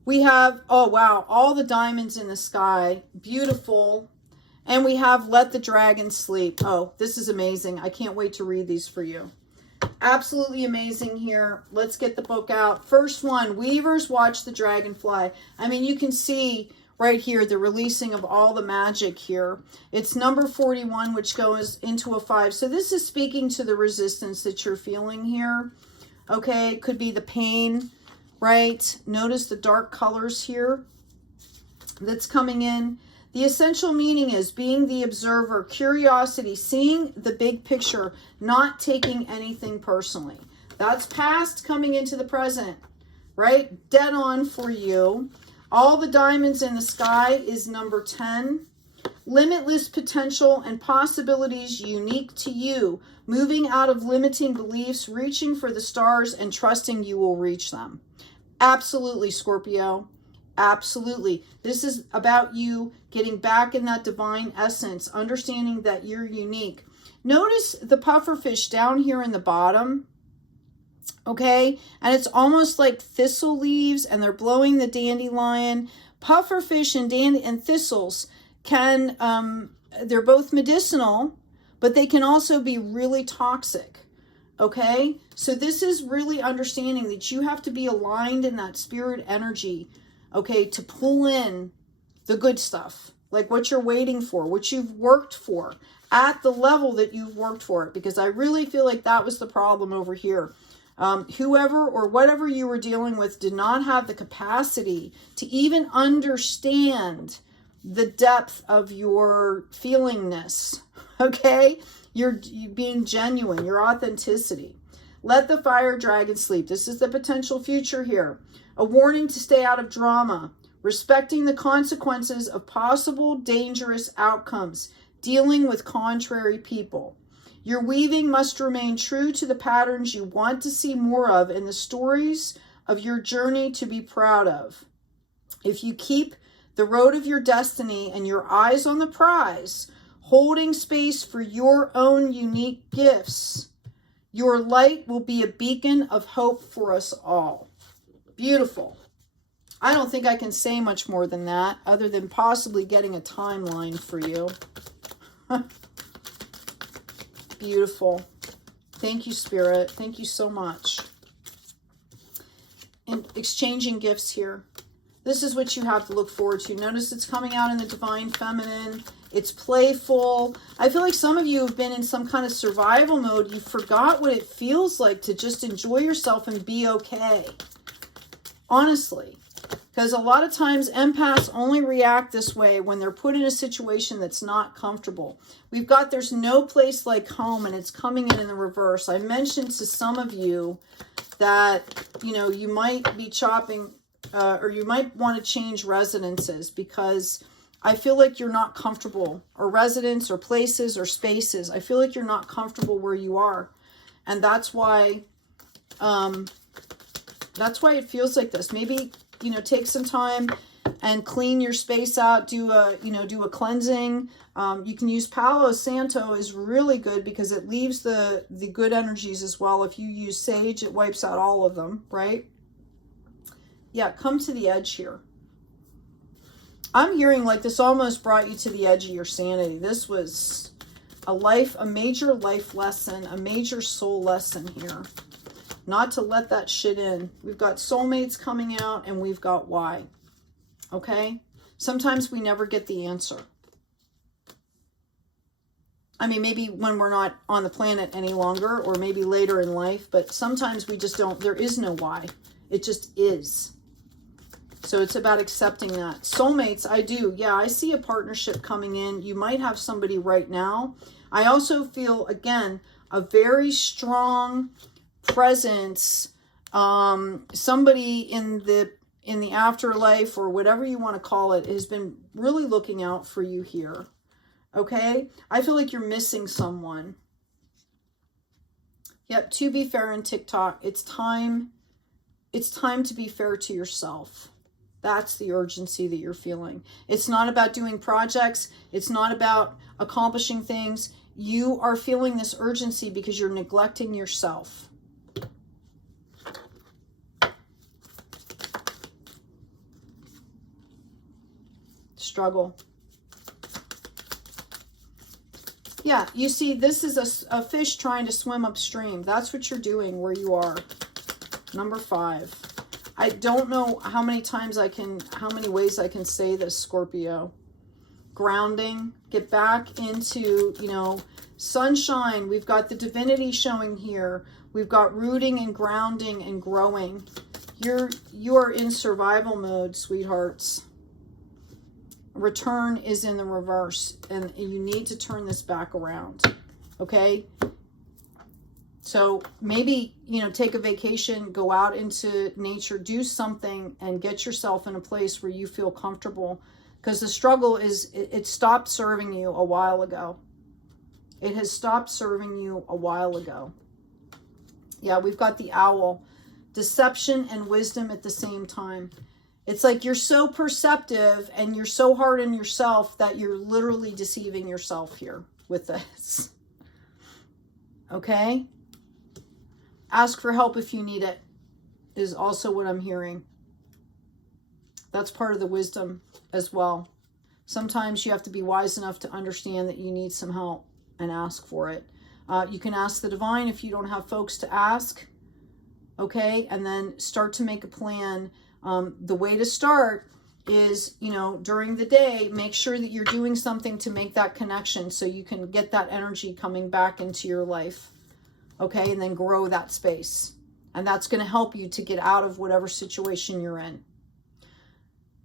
We have, oh wow, all the diamonds in the sky. Beautiful. And we have Let the Dragon Sleep. Oh, this is amazing. I can't wait to read these for you. Absolutely amazing here. Let's get the book out. First one, Weavers, watch the dragonfly. I mean, you can see right here the releasing of all the magic here. It's number 41, which goes into a 5. So this is speaking to the resistance that you're feeling here. Okay, it could be the pain, right? Notice the dark colors here that's coming in. The essential meaning is being the observer, curiosity, seeing the big picture, not taking anything personally. That's past coming into the present, right? Dead on for you. All the diamonds in the sky is number 10. Limitless potential and possibilities unique to you. Moving out of limiting beliefs, reaching for the stars, and trusting you will reach them. Absolutely, Scorpio. Absolutely. This is about you getting back in that divine essence, understanding that you're unique. Notice the pufferfish down here in the bottom, okay? And it's almost like thistle leaves, and they're blowing the dandelion. Pufferfish and thistles can, they're both medicinal, but they can also be really toxic, Okay, so this is really understanding that you have to be aligned in that spirit energy, okay, to pull in the good stuff, like what you're waiting for, what you've worked for at the level that you've worked for it, because I really feel like that was the problem over here. Whoever or whatever you were dealing with did not have the capacity to even understand the depth of your feelingness, okay? You're being genuine, your authenticity. Let the fire dragon sleep. This is the potential future here. A warning to stay out of drama. Respecting the consequences of possible dangerous outcomes. Dealing with contrary people. Your weaving must remain true to the patterns you want to see more of and the stories of your journey to be proud of. If you keep the road of your destiny and your eyes on the prize, holding space for your own unique gifts, your light will be a beacon of hope for us all. Beautiful. I don't think I can say much more than that, other than possibly getting a timeline for you. Beautiful. Thank you, Spirit. Thank you so much. And exchanging gifts here. This is what you have to look forward to. Notice it's coming out in the divine feminine. It's playful. I feel like some of you have been in some kind of survival mode. You forgot what it feels like to just enjoy yourself and be okay. Honestly. Because a lot of times empaths only react this way when they're put in a situation that's not comfortable. We've got there's no place like home, and it's coming in the reverse. I mentioned to some of you that, you know, you might be chopping or you might want to change residences because I feel like you're not comfortable, or residence or places or spaces. I feel like you're not comfortable where you are. And that's why it feels like this. Maybe, you know, take some time and clean your space out, do a cleansing. You can use Palo Santo is really good because it leaves the good energies as well. If you use sage, it wipes out all of them, right? Yeah, come to the edge here. I'm hearing like this almost brought you to the edge of your sanity. This was a major life lesson, a major soul lesson here. Not to let that shit in. We've got soulmates coming out and we've got why. Okay? Sometimes we never get the answer. I mean, maybe when we're not on the planet any longer, or maybe later in life, but sometimes we just don't, there is no why. It just is. So it's about accepting that. Soulmates, I do. Yeah, I see a partnership coming in. You might have somebody right now. I also feel, again, a very strong presence. Somebody in the afterlife, or whatever you want to call it, has been really looking out for you here. Okay? I feel like you're missing someone. Yep, to be fair in TikTok, it's time to be fair to yourself. That's the urgency that you're feeling. It's not about doing projects. It's not about accomplishing things. You are feeling this urgency because you're neglecting yourself. Struggle. Yeah, you see, this is a fish trying to swim upstream. That's what you're doing where you are. Number 5. I don't know how many ways I can say this, Scorpio. Grounding. Get back into, you know, sunshine. We've got the divinity showing here. We've got rooting and grounding and growing. You are in survival mode, sweethearts. Return is in the reverse, and you need to turn this back around. Okay? So maybe, you know, take a vacation, go out into nature, do something, and get yourself in a place where you feel comfortable. Because the struggle is, it stopped serving you a while ago. It has stopped serving you a while ago. Yeah, we've got the owl. Deception and wisdom at the same time. It's like you're so perceptive and you're so hard on yourself that you're literally deceiving yourself here with this. Okay? Ask for help if you need it, is also what I'm hearing. That's part of the wisdom as well. Sometimes you have to be wise enough to understand that you need some help and ask for it. You can ask the divine if you don't have folks to ask. Okay, and then start to make a plan. The way to start is, you know, during the day, make sure that you're doing something to make that connection so you can get that energy coming back into your life. Okay, and then grow that space. And that's going to help you to get out of whatever situation you're in.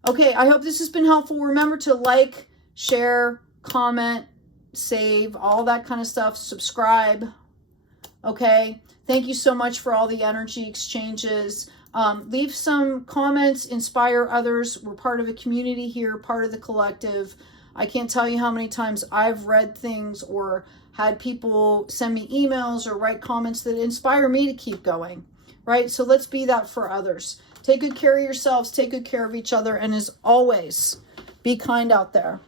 Okay, I hope this has been helpful. Remember to like, share, comment, save, all that kind of stuff. Subscribe. Okay, thank you so much for all the energy exchanges. Leave some comments, inspire others. We're part of a community here, part of the collective. I can't tell you how many times I've read things or had people send me emails or write comments that inspire me to keep going, right? So let's be that for others. Take good care of yourselves, take good care of each other, and as always, be kind out there.